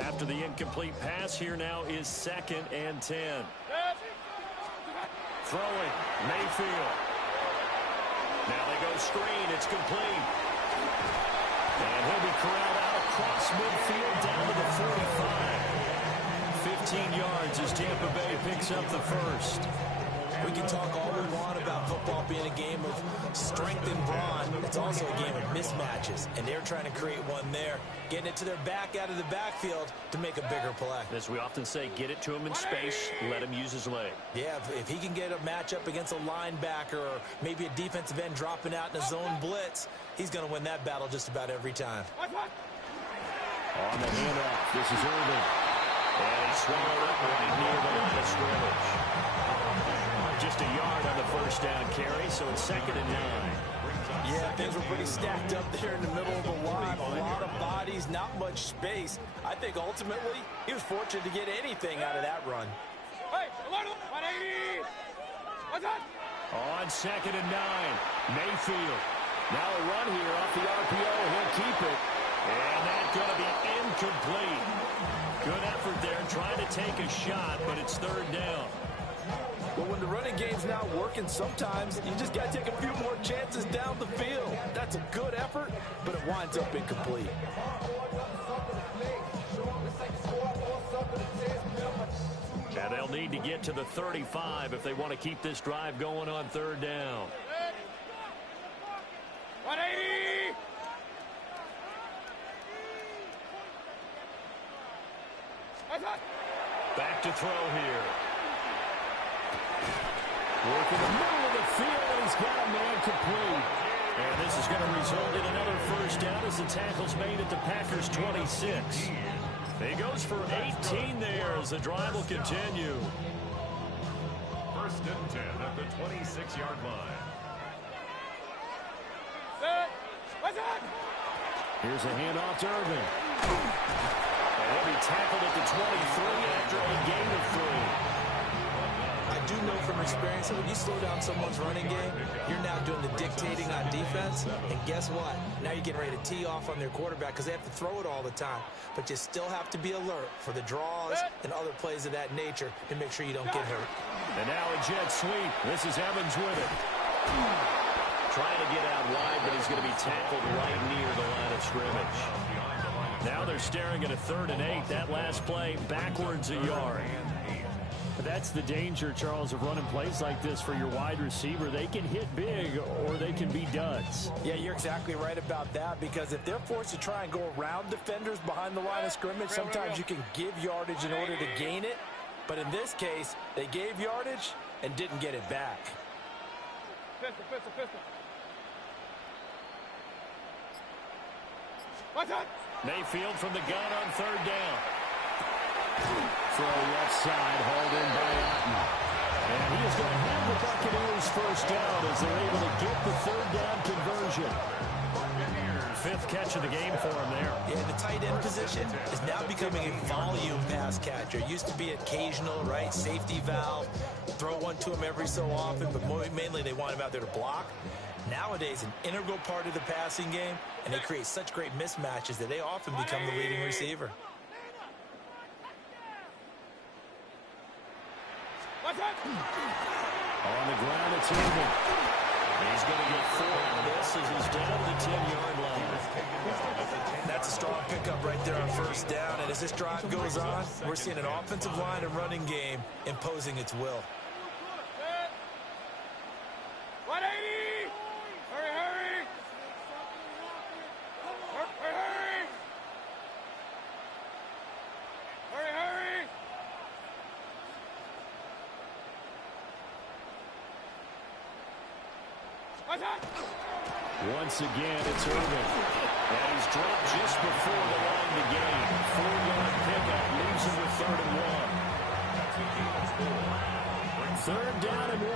After the incomplete pass, here now is 2nd and 10. Throwing, Mayfield. Now they go screen, it's complete. And he'll be corralled out across midfield down to the 45. 15 yards as Tampa Bay picks up the first. We can talk all we want about football being a game of strength and brawn. It's also a game of mismatches, and they're trying to create one there, getting it to their back out of the backfield to make a bigger play. As we often say, get it to him in space, let him use his leg. Yeah, if he can get a matchup against a linebacker or maybe a defensive end dropping out in a zone blitz, he's going to win that battle just about every time. On the handoff, this is Irvin. And he swallowed up right near the line of scrimmage. Just a yard on the first down carry, so it's 2nd and 9. Yeah, things were pretty stacked up there in the middle of the line. A lot of bodies, not much space. I think ultimately he was fortunate to get anything out of that run. Hey, 180! What's that? On 2nd and 9, Mayfield. Now a run here off the RPO. He'll keep it. And that's going to be incomplete. Good effort there trying to take a shot, but it's 3rd down. But when the running game's not working, sometimes you just got to take a few more chances down the field. That's a good effort, but it winds up incomplete. And they'll need to get to the 35 if they want to keep this drive going on 3rd down. 180! Back to throw here. Work in the middle of the field, and he's got a man complete. And this is going to result in another first down as the tackle's made at the Packers' 26. He goes for 18 there as the drive will continue. 1st and 10 at the 26-yard line. Here's a handoff to Irvin. And he'll be tackled at the 23 after a gain of 3. I do know from experience that when you slow down someone's running game, you're now doing the dictating on defense. And guess what? Now you're getting ready to tee off on their quarterback because they have to throw it all the time. But you still have to be alert for the draws and other plays of that nature to make sure you don't get hurt. And now a jet sweep. This is Evans with it. Trying to get out wide, but he's going to be tackled right near the line of scrimmage. Now they're staring at a 3rd and 8. That last play, backwards a yard. That's the danger, Charles, of running plays like this for your wide receiver. They can hit big or they can be duds. Yeah, you're exactly right about that, because if they're forced to try and go around defenders behind the line of scrimmage, sometimes you can give yardage in order to gain it. But in this case, they gave yardage and didn't get it back. Pistol. What's that? Mayfield from the gun on 3rd down. Throw left side, hauled in by Otten. And he is going to have the Buccaneers first down as they're able to get the third down conversion. Fifth catch of the game for him there. Yeah, the tight end position is now becoming a volume pass catcher. It used to be occasional, right? Safety valve. Throw one to him every so often, but mainly they want him out there to block. Nowadays, an integral part of the passing game, and they create such great mismatches that they often become the leading receiver. On the ground, it's Irvin. He's going to get 4 out of this as he's down to the 10-yard line. That's a strong pickup right there on first down, and as this drive goes on, we're seeing an offensive line and running game imposing its will. 180! Hurry, hurry! Hurry, hurry! Hurry, hurry! Once again, it's Irvin. And he's dropped just before the line to gain. 4-yard pickup leaves him with 3rd and 1. 3rd down and 1.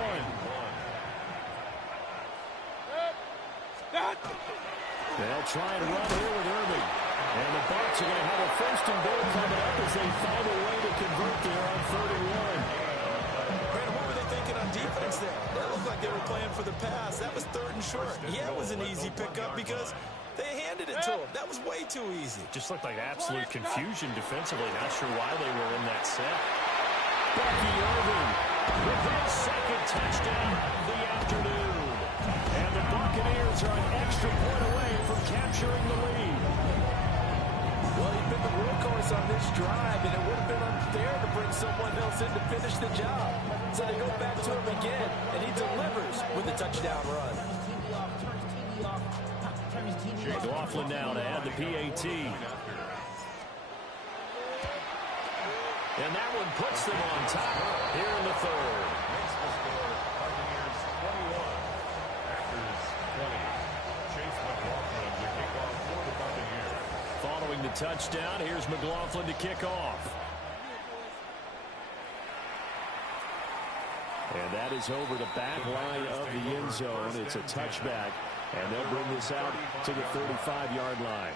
They'll try and run here with Irvin. And the Bucs are going to have a 1st and goal coming up as they find a way to convert there on 3rd and 1. What were they thinking on defense there? That looked like they were playing for the pass. That was 3rd and short. Yeah, it was an easy pickup because they handed it to him. That was way too easy. Just looked like absolute confusion defensively. Not sure why they were in that set. Bucky Irvin with his 2nd touchdown of the afternoon. And the Buccaneers are an extra point away from capturing the lead. Well, he's been the workhorse on this drive, and it would have been unfair to bring someone else in to finish the job. So they go back to him again, and he delivers with a touchdown run. McLaughlin now to add the PAT. And that one puts them on top here in the 3rd. Makes the score, Buccaneers 21, Packers 20. Chase McLaughlin to kick off for the Buccaneers. Following the touchdown, here's McLaughlin to kick off. And that is over the back line of the end zone. It's a touchback, and they'll bring this out to the 35-yard line.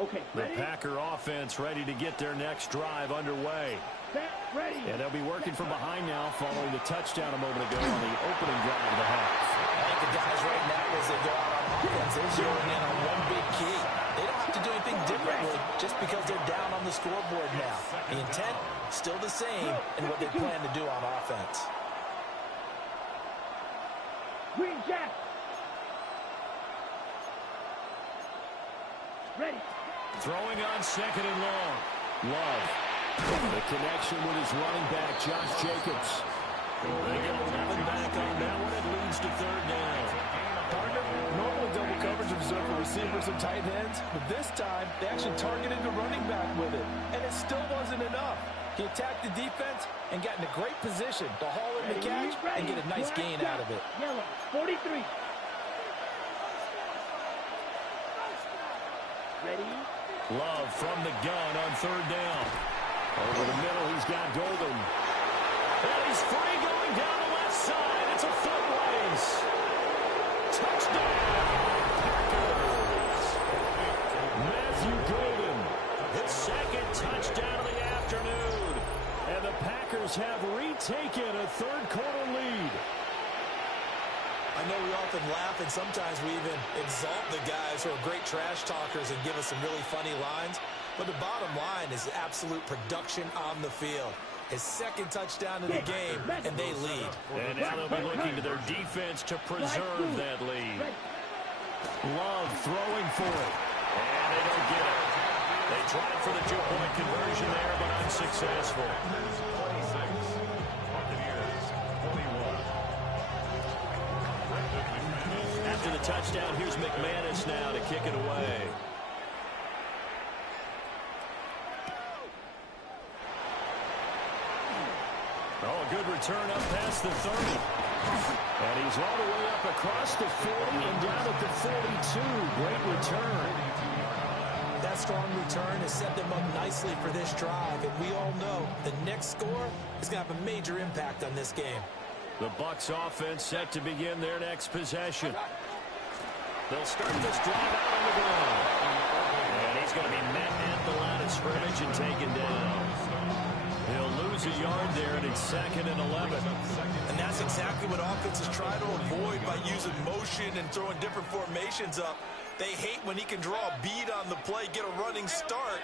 Okay, The Packer offense ready to get their next drive underway. set, ready. And they'll be working from behind now following the touchdown a moment ago on the opening drive of the half. I think the guys right now, as they go out on offense, they're zeroing in on one big key. They don't have to do anything differently just because they're down on the scoreboard now. The intent, still the same in what they plan to do on offense. Green Jack. Ready. Throwing on 2nd and long. Love. The connection with his running back, Josh Jacobs. They get 11 back on that one. It leads to 3rd down. Normally double coverage is reserved for receivers and tight ends, but this time they actually targeted the running back with it, and it still wasn't enough. He attacked the defense and got in a great position to haul in the catch and get a nice gain out of it. Yellow, 43. Ready. Love from the gun on 3rd down. Over the middle, he's got Golden. And he's free going down the left side. It's a foot race. Touchdown, Packers. Matthew Golden, his 2nd touchdown of the afternoon. And the Packers have retaken a 3rd quarter lead. I know we often laugh, and sometimes we even exalt the guys who are great trash talkers and give us some really funny lines. But the bottom line is absolute production on the field. His 2nd touchdown of the game, and they lead. And now they'll be looking to their defense to preserve that lead. Love throwing for it. And they don't get it. They tried for the 2-point conversion there, but unsuccessful. Buccaneers 21. At after the touchdown. Here's McManus now to kick it away. Oh, a good return up past the 30. And he's all the way up across the 40 and down at the 42. Great return. That strong return has set them up nicely for this drive. And we all know the next score is going to have a major impact on this game. The Bucs offense set to begin their next possession. They'll start this drive out on the ground. And he's going to be met at the line of scrimmage and taken down. He'll lose a yard there, and it's 2nd and 11. And that's exactly what offenses try to avoid by using motion and throwing different formations up. They hate when he can draw a bead on the play, get a running start,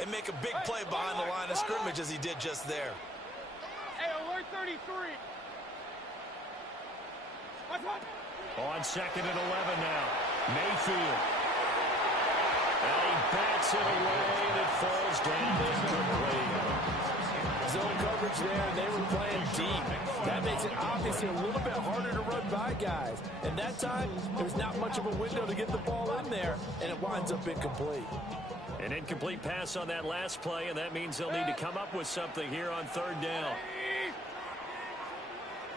and make a big play behind the line of scrimmage as he did just there. Hey, alert 33. On 2nd and 11 now. Mayfield. And he bats it away, and it falls down incomplete. Zone coverage there, and they were playing deep. That makes it obviously a little bit harder to run by guys. And that time, there's not much of a window to get the ball in there, and it winds up incomplete. An incomplete pass on that last play, and that means they'll need to come up with something here on 3rd down.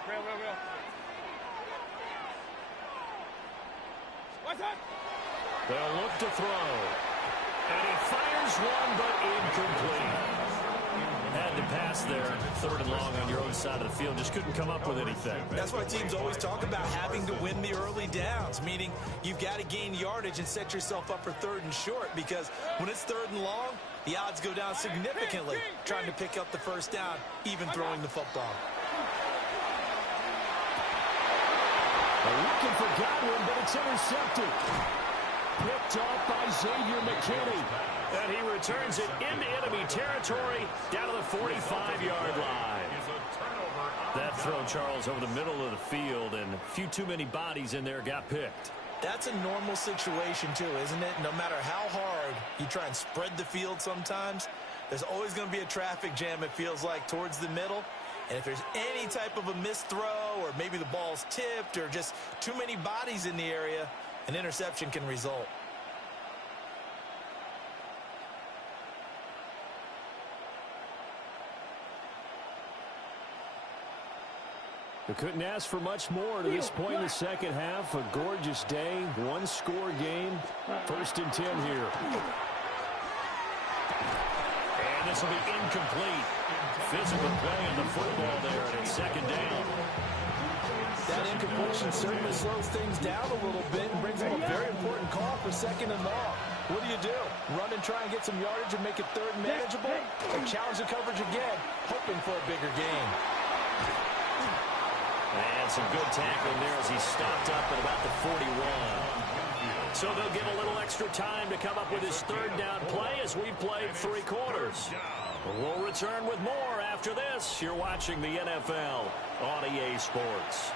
Real. What's up? They'll look to throw. And he fires one, but incomplete. Had to pass there, 3rd and long on your own side of the field. Just couldn't come up with anything. That's why teams always talk about having to win the early downs, meaning you've got to gain yardage and set yourself up for 3rd and short, because when it's 3rd and long, the odds go down significantly trying to pick up the first down, even throwing the football. They're looking for Godwin, but it's intercepted. Picked off by Xavier McKinney. And he returns it into enemy territory down to the 45-yard line. That throw, Charles, over the middle of the field, and a few too many bodies in there got picked. That's a normal situation, too, isn't it? No matter how hard you try and spread the field sometimes, there's always going to be a traffic jam, it feels like, towards the middle. And if there's any type of a missed throw, or maybe the ball's tipped, or just too many bodies in the area, an interception can result. We couldn't ask for much more to this point in the second half. A gorgeous day, one-score game. 1st and 10 here. And this will be incomplete. Physical play on the football there, and it's 2nd down. That incompletion certainly slows things down a little bit and brings up a very important call for 2nd and long. What do? Run and try and get some yardage and make it 3rd and manageable? Or challenge the coverage again, hoping for a bigger gain? And some good tackling there as he stopped up at about the 41. So they'll get a little extra time to come up with his 3rd down play as we played 3 quarters. We'll return with more after this. You're watching the NFL on EA Sports.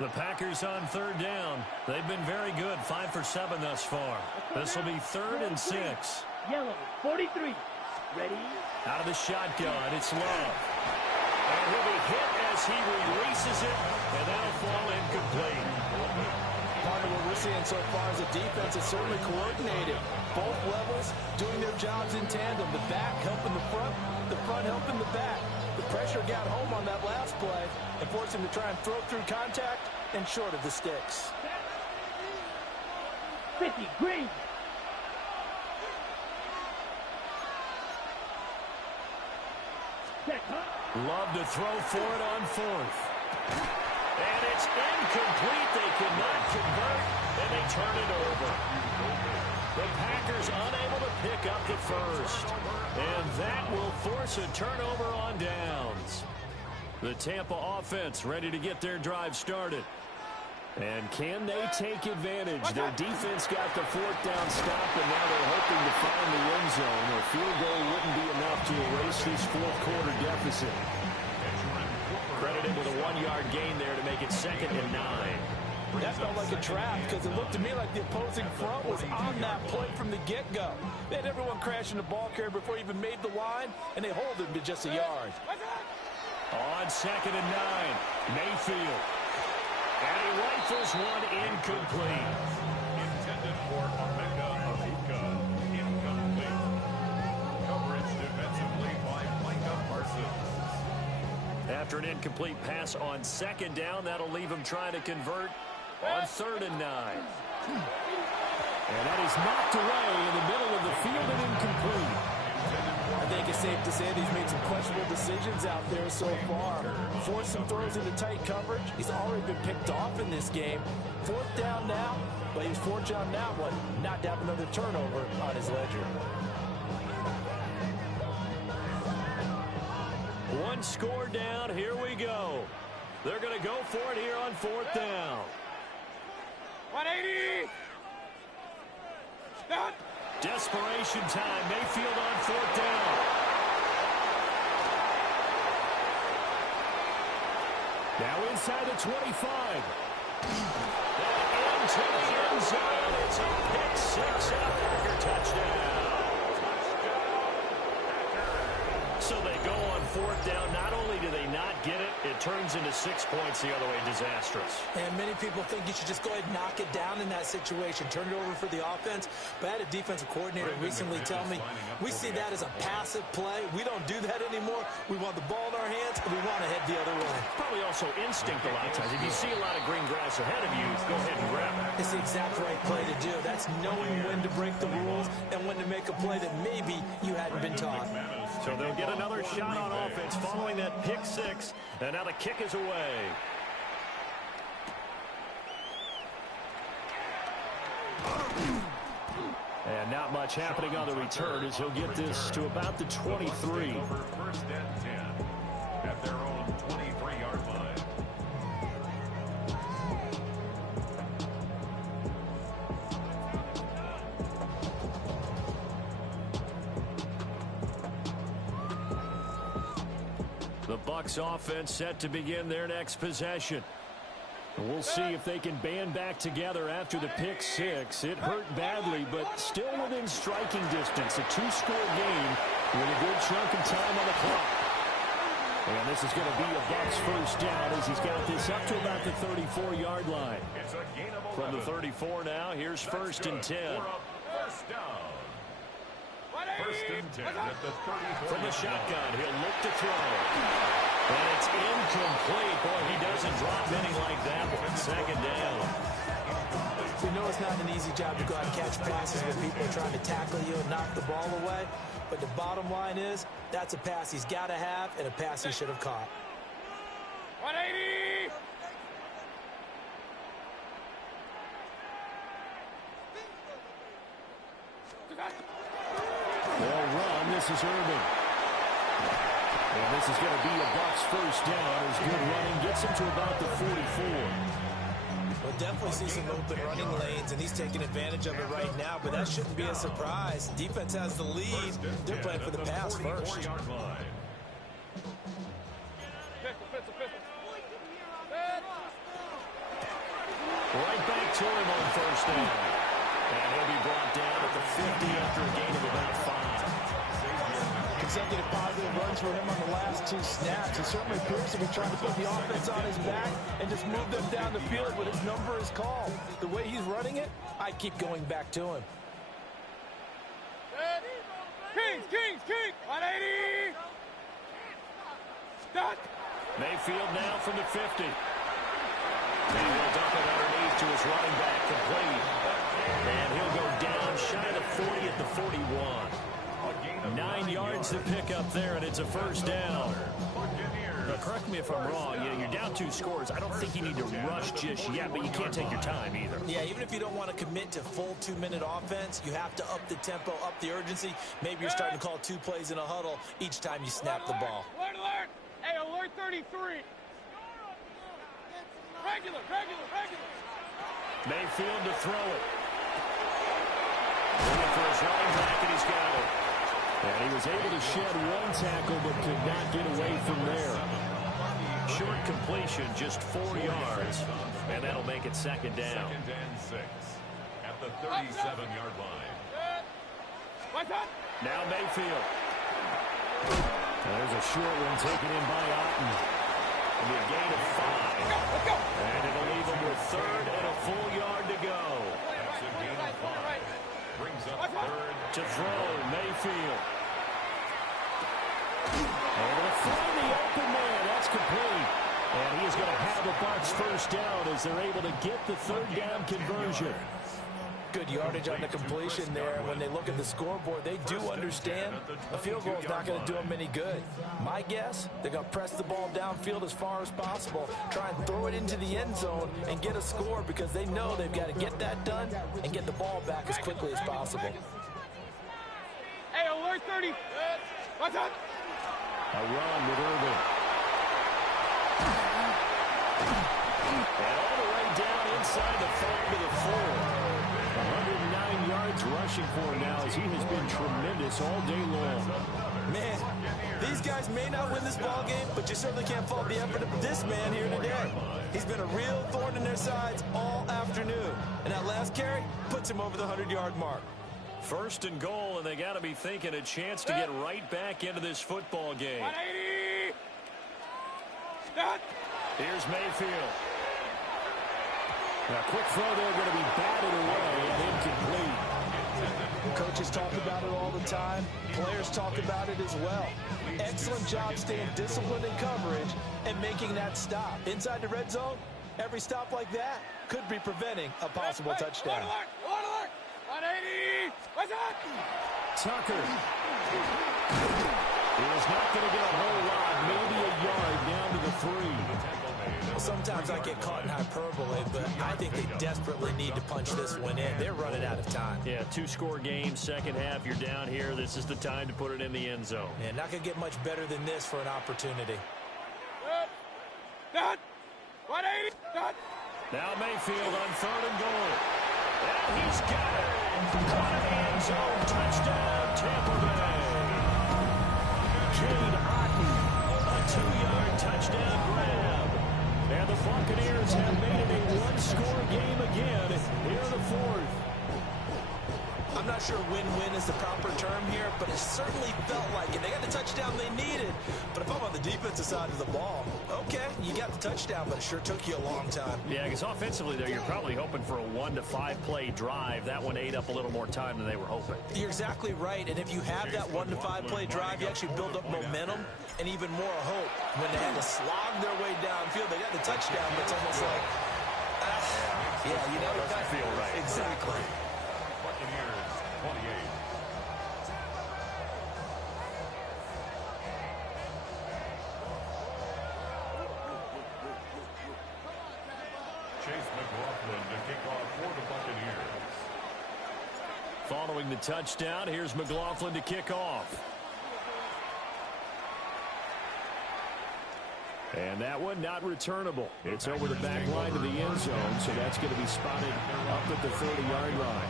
The Packers on 3rd down. They've been very good, 5 for 7 thus far. This will be 3rd and 6. Yellow, 43. Ready? Out of the shotgun, it's Love. And he'll be hit as he releases it, and that'll fall incomplete. Part of what we're seeing so far is the defense is certainly coordinated. Both levels doing their jobs in tandem. The back helping the front helping the back. The pressure got home on that last play and forced him to try and throw through contact and short of the sticks. 50, green. Love to throw for it on 4th. And it's incomplete. They cannot convert, and they turn it over. The Packers unable to pick up the first. And that will force a turnover on downs. The Tampa offense ready to get their drive started. And can they take advantage? Their defense got the 4th down stop, and now they're hoping to find the end zone. A field goal wouldn't be enough to erase this 4th quarter deficit. Credited with a 1-yard gain there to make it 2nd and 9. That felt like a trap because it looked to me like the opposing front was on that play from the get-go. They had everyone crashing the ball carrier before he even made the line, and they hold him to just a yard. On 2nd and 9, Mayfield. And he rifles one incomplete. Intended for Omega Aruka. Incomplete. Coverage defensively by Micah Parsons. After an incomplete pass on 2nd down, that'll leave him trying to convert on 3rd and 9. And that is knocked away in the middle of the field and incomplete. I think it's safe to say that he's made some questionable decisions out there so far. Forced some throws into tight coverage. He's already been picked off in this game. 4th down now, but he was fortunate on that one not to have another turnover on his ledger. One score down. Here we go. They're going to go for it here on 4th down. 180! Stop! Desperation time. Mayfield on 4th down. Now inside the 25. Into the end zone. It's a pick 6 and a Packer touchdown. So they go on 4th down. Not only do they not get it, it turns into 6 points the other way. Disastrous. And many people think you should just go ahead and knock it down in that situation. Turn it over for the offense. But I had a defensive coordinator recently tell me, we see that as a passive play. We don't do that anymore. We want the ball in our hands, and we want to head the other way. Probably also instinct a lot of times. If you see a lot of green grass ahead of you, go ahead and grab it. It's the exact right play to do. That's knowing when to break the rules and when to make a play that maybe you hadn't been taught. So they'll get another shot on offense following that pick 6. And now the kick is away. And not much happening on the return as he'll get this to about the 23. 1st and 10 at their own 23-yard line. The Bucs offense set to begin their next possession. We'll see if they can band back together after the pick 6. It hurt badly, but still within striking distance. A 2-score game with a good chunk of time on the clock. And this is going to be a Bucs 1st down as he's got this up to about the 34-yard line. From the 34 now, here's 1st and 10. 1st down. 1st and 10 at the 34. From the shotgun, he'll look to throw. And it's incomplete. Boy, he doesn't drop any like that one. 2nd down. We know it's not an easy job to go out and catch passes when people are trying to tackle you and knock the ball away. But the bottom line is, that's a pass he's got to have and a pass he should have caught. 180! They'll run. This is Urban. And this is going to be a Bucs 1st down as good running gets him to about the 44. We'll definitely see some open running lanes, and he's taking advantage of it right now, but that shouldn't be a surprise. Defense has the lead. They're playing for the pass first. Right back to him on 1st down. And he'll be brought down at the 50 after a gain of about 5. Consecutive positive runs for him on the last 2 snaps. He certainly appears to be trying to put the offense on his back and just move them down the field when his number is called. The way he's running it, I keep going back to him. Kings! 180! Stop! Mayfield now from the 50. And he'll dump it underneath to his running back, complete. And he'll go down shy of the 40 at the 41. 9 yards to pick up there, and it's a 1st down. Now, correct me if I'm wrong. You know, you're down 2 scores. I don't think you need to rush just yet, but you can't take your time either. Yeah, even if you don't want to commit to full 2-minute offense, you have to up the tempo, up the urgency. Maybe you're starting to call 2 plays in a huddle each time you snap the ball. Alert! Hey, alert 33! Regular! Mayfield to throw it. Looking for his running back, and he's got it. And he was able to shed 1 tackle, but could not get away from there. short completion, just 4 yards. And that'll make it second down. 2nd and 6 at the 37-yard line. Now Mayfield. There's a short one taken in by Otten. And a gain of 5. And it'll leave him with 3rd and a full yard to go. That's a gain of 5. Brings up 3rd. To throw, Mayfield. Able to find the open man. That's complete. And he is going to have a Bucs first down as they're able to get the 3rd down conversion. Good yardage on the completion there. When they look at the scoreboard, they do understand a field goal is not going to do them any good. My guess, they're going to press the ball downfield as far as possible, try and throw it into the end zone and get a score because they know they've got to get that done and get the ball back as quickly as possible. Hey, alert 30. What's up? A run with Irvin. And all the way down inside the 5 to the 4. 109 yards rushing for him now as he has been tremendous all day long. Man, these guys may not win this ball game, but you certainly can't fault the effort of this man here today. He's been a real thorn in their sides all afternoon. And that last carry puts him over the 100-yard mark. 1st and goal, and they got to be thinking a chance to get right back into this football game. 180. Here's Mayfield. A quick throw there, going to be batted away and incomplete. Coaches talk about it all the time. Players talk about it as well. Excellent job staying disciplined in coverage and making that stop. Inside the red zone, every stop like that could be preventing a possible touchdown. 180. What's up? Tucker. He is not going to get a whole lot, maybe a yard down to the 3. Sometimes I get caught in hyperbole, but I think they desperately need to punch this one in. They're running out of time. Yeah, 2-score game, second half, you're down here. This is the time to put it in the end zone. Yeah, not going to get much better than this for an opportunity. 180. Now Mayfield on 3rd and goal. And he's got it. Caught in the end zone. Touchdown, Tampa Bay. Cade Otten, a 2-yard touchdown grab. And the Buccaneers have made it a 1-score game again here in the 4th. I'm not sure win-win is the proper term here, but it certainly felt like it. They got the touchdown they needed, but if I'm on the defensive side of the ball, okay, you got the touchdown, but it sure took you a long time. Yeah, because offensively, though, you're probably hoping for a 1 to 5 play drive. That one ate up a little more time than they were hoping. You're exactly right, and if you have that 1 to 5 play drive, you actually build up momentum and even more hope. When they had to slog their way downfield, they got the touchdown, but it's almost like, yeah, you know, it doesn't feel right. Exactly. Buccaneers 28. Chase McLaughlin to kick off for the Buccaneers. Following the touchdown, here's McLaughlin to kick off. And that one not returnable. It's over the back line to the end zone, so that's going to be spotted up at the 30-yard line.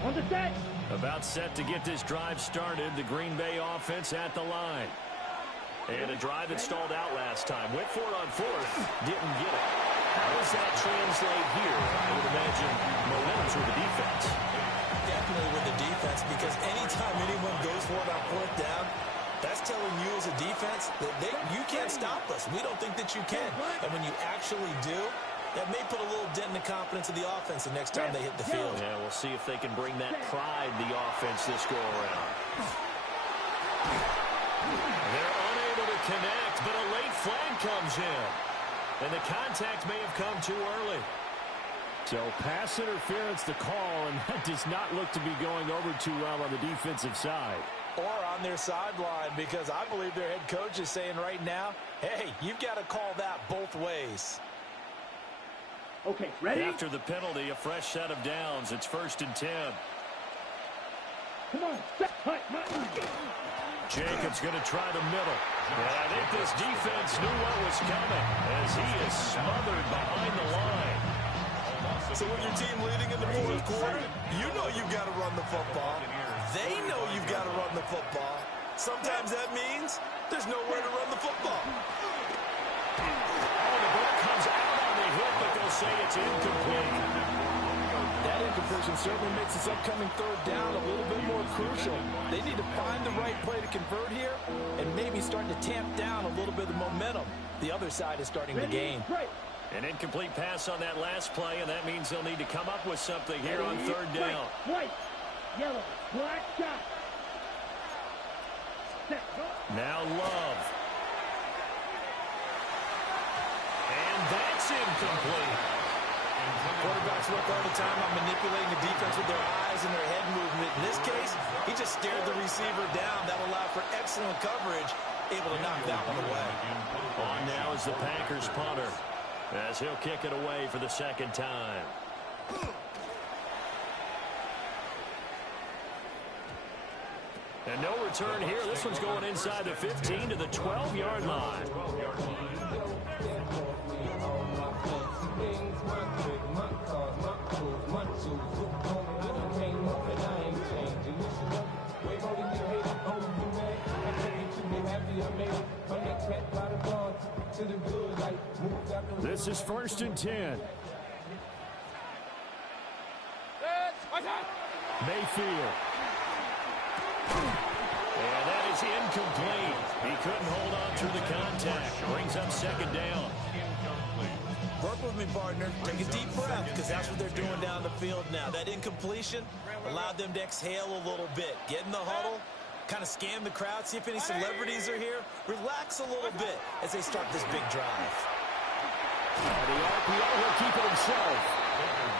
On the set. About set to get this drive started. The Green Bay offense at the line. And a drive that stalled out last time. Went for it on 4th. Didn't get it. How does that translate here? I would imagine momentum's with the defense. Definitely with the defense, because anytime anyone goes for it on 4th down, that's telling you as a defense that you can't stop us. We don't think that you can. And when you actually do, that may put a little dent in the confidence of the offense the next time they hit the field. Yeah, we'll see if they can bring that pride the offense this go-around. They're unable to connect, but a late flag comes in. And the contact may have come too early. So pass interference the call, and that does not look to be going over too well on the defensive side. Or on their sideline, because I believe their head coach is saying right now, hey, you've got to call that both ways. Okay, ready? After the penalty, a fresh set of downs. It's 1st and 10. Come on, set, hut, Jacobs going to try the middle. And I think this defense knew what was coming as he is smothered behind the line. So when your team leading in the 4th quarter, you know you've got to run the football. They know you've got to run the football. Sometimes that means there's nowhere to run the football. Oh, the ball comes out on the hit, but they'll say it's incomplete. That incompletion certainly makes this upcoming third down a little bit more crucial. They need to find the right play to convert here and maybe start to tamp down a little bit of the momentum the other side is starting to gain. An incomplete pass on that last play, and that means they'll need to come up with something here on third down. White, yellow, black, shot. Now Love. And that's incomplete. Quarterbacks work all the time on manipulating the defense with their eyes and their head movement. In this case, he just stared the receiver down. That allowed for excellent coverage, able to knock that one away. On now is the Packers punter, as he'll kick it away for the second time. And no return here. This one's going inside the 15 to the 12-yard line. This is 1st and 10. Mayfield. And that is incomplete. He couldn't hold on through the contact. Brings up second down. Work with me, partner. Take a deep breath, because that's what they're doing down the field now. That incompletion allowed them to exhale a little bit. Get in the huddle, kind of scan the crowd, see if any celebrities are here. Relax a little bit as they start this big drive. And the RPO will keep it himself.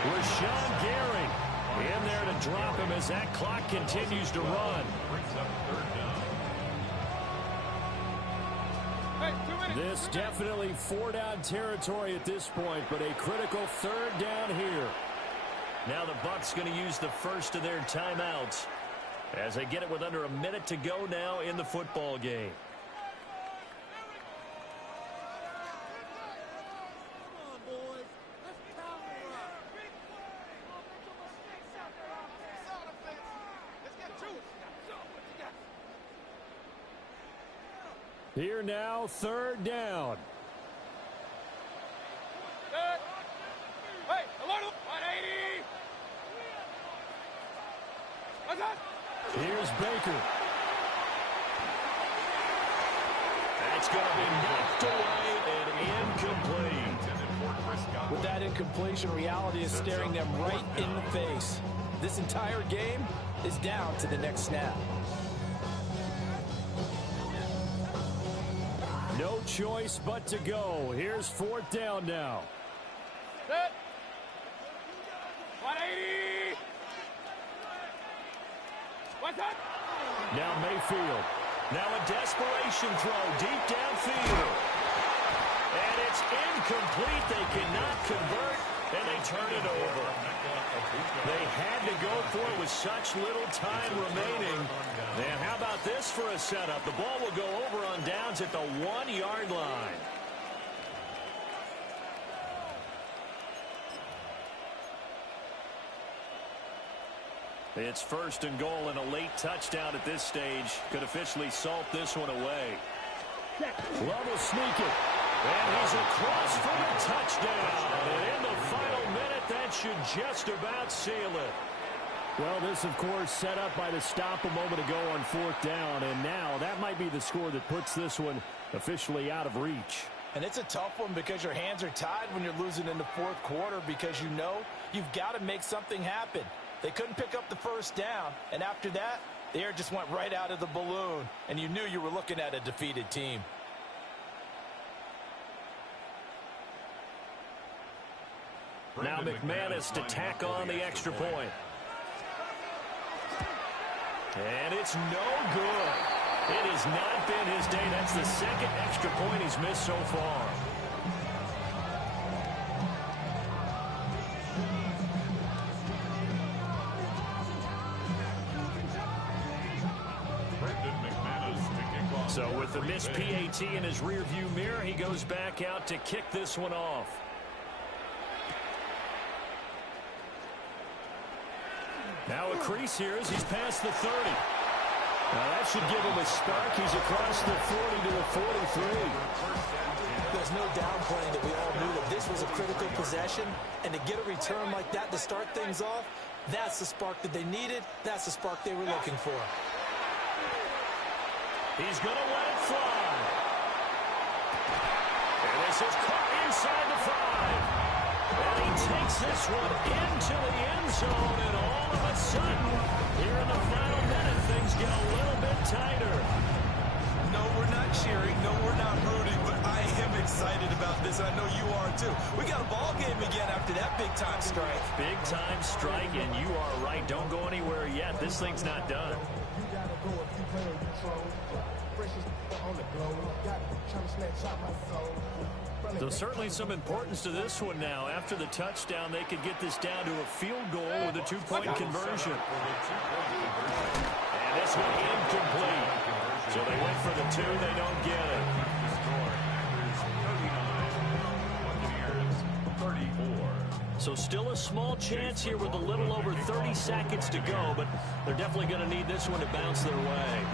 Rashawn Gary in there to drop him as that clock continues to run. This definitely four-down territory at this point, but a critical third down here. Now the Bucs going to use the first of their timeouts as they get it with under a minute to go now in the football game. Here now, third down. Hey, 180. Here's Baker. That's going to be knocked away and incomplete. With that incompletion, reality is staring them right in the face. This entire game is down to the next snap. No choice but to go. Here's fourth down now. Set. 180. What's up? Now Mayfield. Now a desperation throw deep downfield. And it's incomplete. They cannot convert, and they turn it over. They had to go for it with such little time remaining. And how about this for a setup? The ball will go over on downs at the 1-yard line. It's first and goal, and a late touchdown at this stage could officially salt this one away. Love will sneak it. And he's across for the touchdown. And in the final minute, that should just about seal it. Well, this, of course, set up by the stop a moment ago on fourth down. And now that might be the score that puts this one officially out of reach. And it's a tough one because your hands are tied when you're losing in the fourth quarter, because you know you've got to make something happen. They couldn't pick up the first down. And after that, the air just went right out of the balloon. And you knew you were looking at a defeated team. Now McManus to tack on the extra point. And it's no good. It has not been his day. That's the second extra point he's missed so far. So with the missed PAT in his rearview mirror, he goes back out to kick this one off. Now a crease here as he's past the 30. Now that should give him a spark. He's across the 40 to the 43. There's no downplaying that we all knew that this was a critical possession, and to get a return like that to start things off, that's the spark that they needed. That's the spark they were looking for. He's going to let it fly. And this is caught inside the 5. And he takes this one into the end zone, and all of a sudden, here in the final minute, things get a little bit tighter. No, we're not cheering. No, we're not rooting, but I am excited about this. I know you are, too. We got a ball game again after that big-time strike. Big-time strike, and you are right. Don't go anywhere yet. This thing's not done. There's certainly some importance to this one now. After the touchdown, they could get this down to a field goal with a 2-point conversion. And this one incomplete. So they went for the 2. They don't get it. So still a small chance here with a little over 30 seconds to go, but they're definitely going to need this one to bounce their way.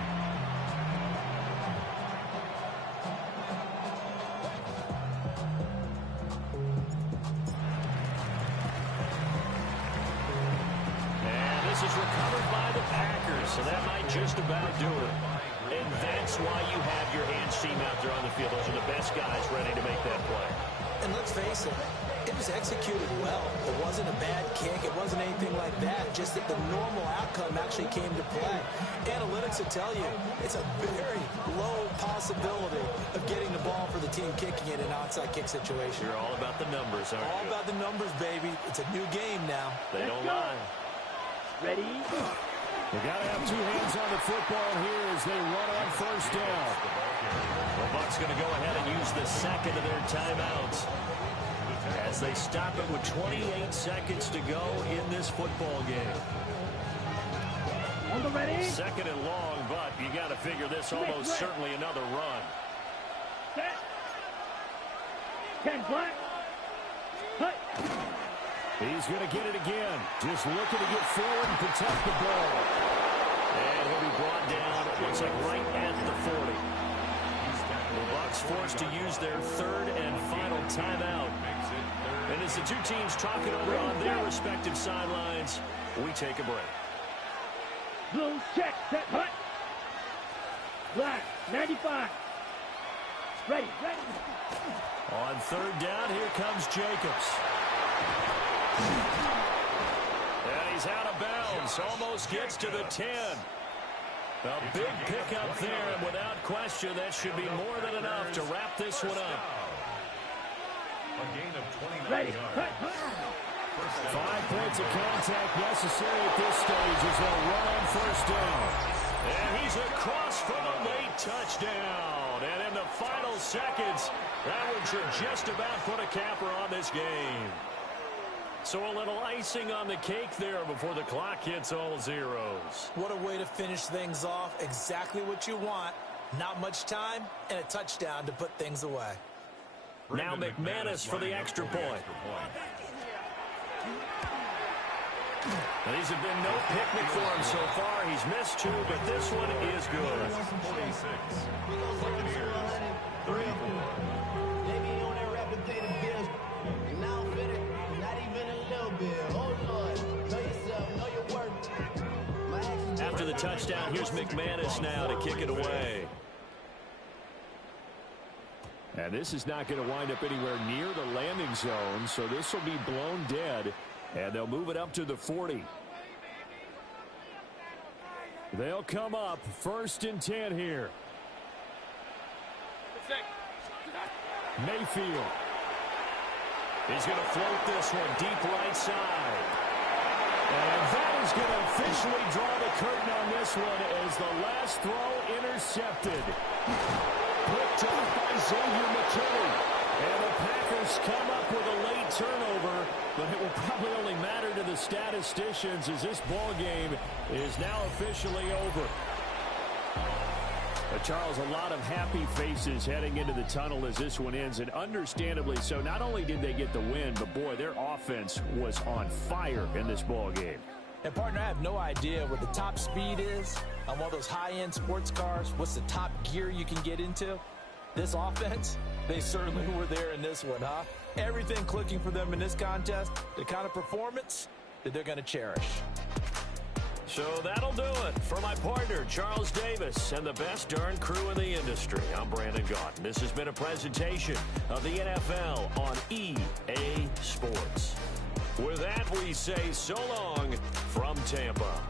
And this is recovered by the Packers, so that might just about do it. And that's why you have your hands team out there on the field. Those are the best guys ready to make that play. And let's face it, it was executed well. It wasn't a bad kick. It wasn't anything like that. Just that the normal outcome actually came to play. Analytics will tell you it's a very low possibility of getting the ball for the team kicking it in an onside kick situation. You're all about the numbers, aren't you? All about the numbers, baby. It's a new game now. They don't lie. Ready? They got to have 2 hands on the football here as they run on first down. The Bucs going to go ahead and use the second of their timeouts as they stop it with 28 seconds to go in this football game. On the ready? Second and long, but you got to figure this almost certainly another run. Set. 10 black. Hut. He's going to get it again. Just looking to get forward and protect the ball. And he'll be brought down, looks like right at the 40. The Bucs forced to use their third and final timeout. And as the two teams talk it over on their respective sidelines, we take a break. Blue check. Set. Hut. Black. 95. Ready. On third down, here comes Jacobs. And he's out of bounds. Almost gets to the 10. A big pickup there, and without question, that should be more than enough to wrap this one up. A gain of 29 Ready. yards. 5 points of contact necessary at this stage as they'll run on first down. And he's across for a late touchdown. And in the final seconds, that one should just about put a capper on this game. So a little icing on the cake there before the clock hits all zeros. What a way to finish things off. Exactly what you want. Not much time and a touchdown to put things away. Now McManus for the extra point. Now, these have been no picnic for him so far. He's missed 2, but this one is good. 46. Buccaneers, 34. After the touchdown, here's McManus now to kick it away. And this is not going to wind up anywhere near the landing zone, so this will be blown dead, and they'll move it up to the 40. They'll come up 1st and 10 here. Mayfield. He's going to float this one deep right side. And that is going to officially draw the curtain on this one as the last throw intercepted. Picked up by Xavier McKinney. And the Packers come up with a late turnover, but it will probably only matter to the statisticians as this ball game is now officially over. Charles, a lot of happy faces heading into the tunnel as this one ends, and understandably so. Not only did they get the win, but boy, their offense was on fire in this ball game. And partner, I have no idea what the top speed is, on one of those high-end sports cars, what's the top gear you can get into? This offense, they certainly were there in this one, huh? Everything clicking for them in this contest, the kind of performance that they're going to cherish. So that'll do it for my partner, Charles Davis, and the best darn crew in the industry. I'm Brandon Gaudin. This has been a presentation of the NFL on EA Sports. With that, we say so long from Tampa.